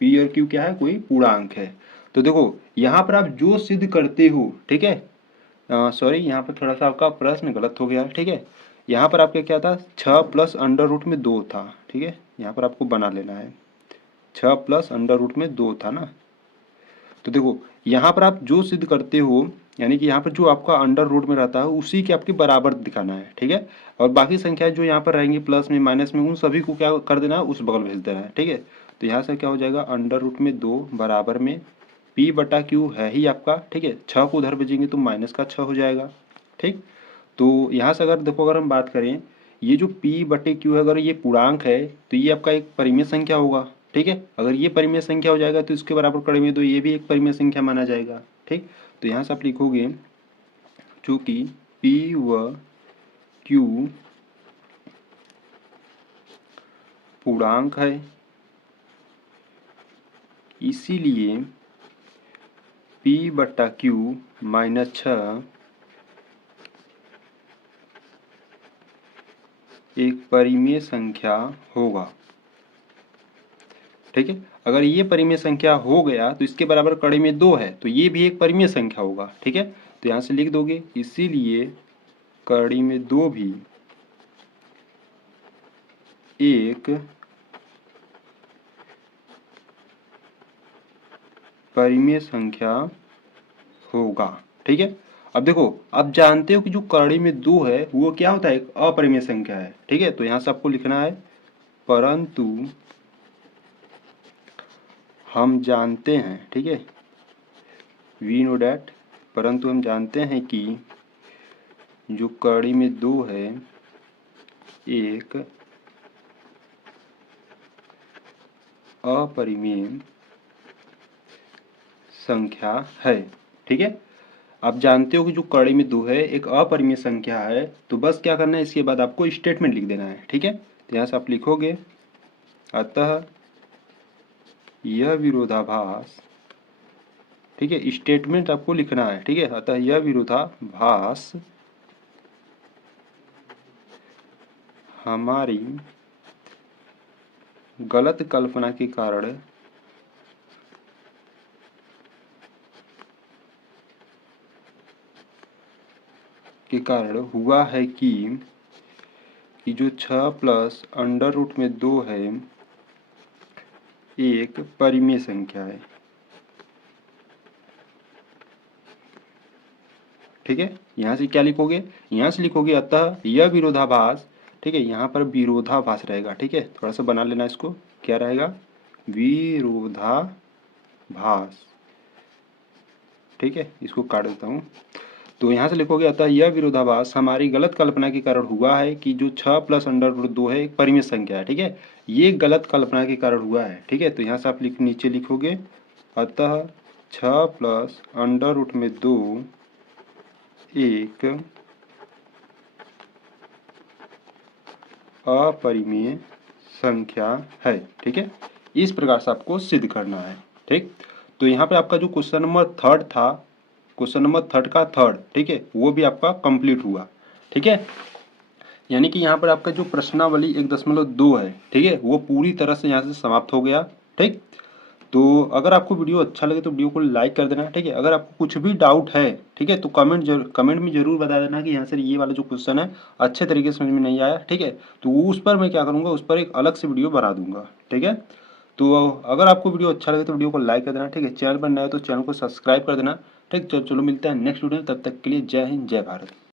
p और q क्या है, कोई पूर्णांक है। तो देखो यहाँ पर आप जो सिद्ध करते हो, ठीक है, सॉरी यहाँ पर थोड़ा सा आपका प्रश्न गलत हो गया। ठीक है, यहाँ पर आपका क्या था, 6 प्लस अंडर रूट में 2 था। ठीक है, यहाँ पर आपको बना लेना है, 6 प्लस अंडर रूट में 2 था ना। तो देखो यहाँ पर आप जो सिद्ध करते हो, यानी कि यहाँ पर जो आपका अंडर रूट में रहता है उसी के आपके बराबर दिखाना है। ठीक है, और बाकी संख्याएं जो यहाँ पर रहेंगी प्लस में माइनस में, उन सभी को क्या कर देना है, उस बगल भेज देना है। ठीक है, तो यहाँ से क्या हो जाएगा, अंडर रूट में 2 बराबर में p बटा q है ही आपका। ठीक है, 6 को उधर भेजेंगे तो माइनस का 6 हो जाएगा। ठीक, तो यहाँ से अगर देखो, अगर हम बात करें ये जो p बटे q है, अगर ये पूर्णांक है तो ये आपका एक परिमेय संख्या होगा। ठीक है, अगर ये परिमेय संख्या हो जाएगा तो इसके बराबर करेंगे तो ये भी एक परिमेय संख्या माना जाएगा। ठीक, तो यहाँ से आप लिखोगे चूंकि p व q पूर्णांक है इसीलिए p बट्टा q माइनस 6 एक परिमेय संख्या होगा। ठीक है, अगर ये परिमेय संख्या हो गया तो इसके बराबर कड़ी में 2 है तो ये भी एक परिमेय संख्या होगा। ठीक है, तो यहाँ से लिख दोगे इसीलिए कड़ी में 2 भी एक परिमेय संख्या होगा। ठीक है, अब देखो आप जानते हो कि जो कड़ी में 2 है वो क्या होता है, एक अपरिमेय संख्या है। ठीक है, तो यहाँ से आपको लिखना है परंतु हम जानते हैं, ठीक है, वी नो डैट, परंतु हम जानते हैं कि जो कड़ी में 2 है एक अपरिमेय संख्या है। ठीक है, आप जानते हो कि जो कड़ी में 2 है एक अपरिमेय संख्या है, तो बस क्या करना है, इसके बाद आपको स्टेटमेंट लिख देना है। ठीक है, तो यहाँ से आप लिखोगे अतः यह विरोधाभास, ठीक है, स्टेटमेंट आपको लिखना है। ठीक है, अतः यह विरोधाभास हमारी गलत कल्पना के कारण हुआ है कि जो 6 प्लस अंडर रूट में 2 है एक परिमेय संख्या है। ठीक है, यहाँ से क्या लिखोगे, यहाँ से लिखोगे अतः यह विरोधाभास। ठीक है, यहाँ पर विरोधाभास रहेगा। ठीक है, थोड़ा सा बना लेना इसको, क्या रहेगा, विरोधाभास। ठीक है, इसको काट देता हूँ। तो यहाँ से लिखोगे अतः यह विरोधाभास हमारी गलत कल्पना के कारण हुआ है कि जो 6 प्लस अंडर रूट 2 है एक परिमेय संख्या है। ठीक है, ये गलत कल्पना के कारण हुआ है। ठीक है, तो यहाँ से आप नीचे लिखोगे अतः 6 प्लस अंडर रूट में 2 एक अपरिमेय संख्या है। ठीक है, इस प्रकार से आपको सिद्ध करना है। ठीक, तो यहाँ पे आपका जो क्वेश्चन नंबर थर्ड था, क्वेश्चन नंबर थर्ड का थर्ड, ठीक है, वो भी आपका कंप्लीट हुआ। ठीक है, यानी कि यहाँ पर आपका जो प्रश्नावली 1.2 है, ठीक है, वो पूरी तरह से यहाँ से समाप्त हो गया। ठीक, तो अगर आपको वीडियो अच्छा लगे तो वीडियो को लाइक कर देना। ठीक है, अगर आपको कुछ भी डाउट है, ठीक है, तो कमेंट में जरूर बता देना कि यहाँ से ये वाला जो क्वेश्चन है अच्छे तरीके से समझ में नहीं आया। ठीक है, तो उस पर मैं क्या करूँगा, उस पर एक अलग से वीडियो बना दूंगा। ठीक है, तो अगर आपको वीडियो अच्छा लगे तो वीडियो को लाइक कर देना। ठीक है, चैनल पर नया है तो चैनल को सब्सक्राइब कर देना। ठीक, चलो मिलते हैं नेक्स्ट वीडियो में, तब तक के लिए जय हिंद जय भारत।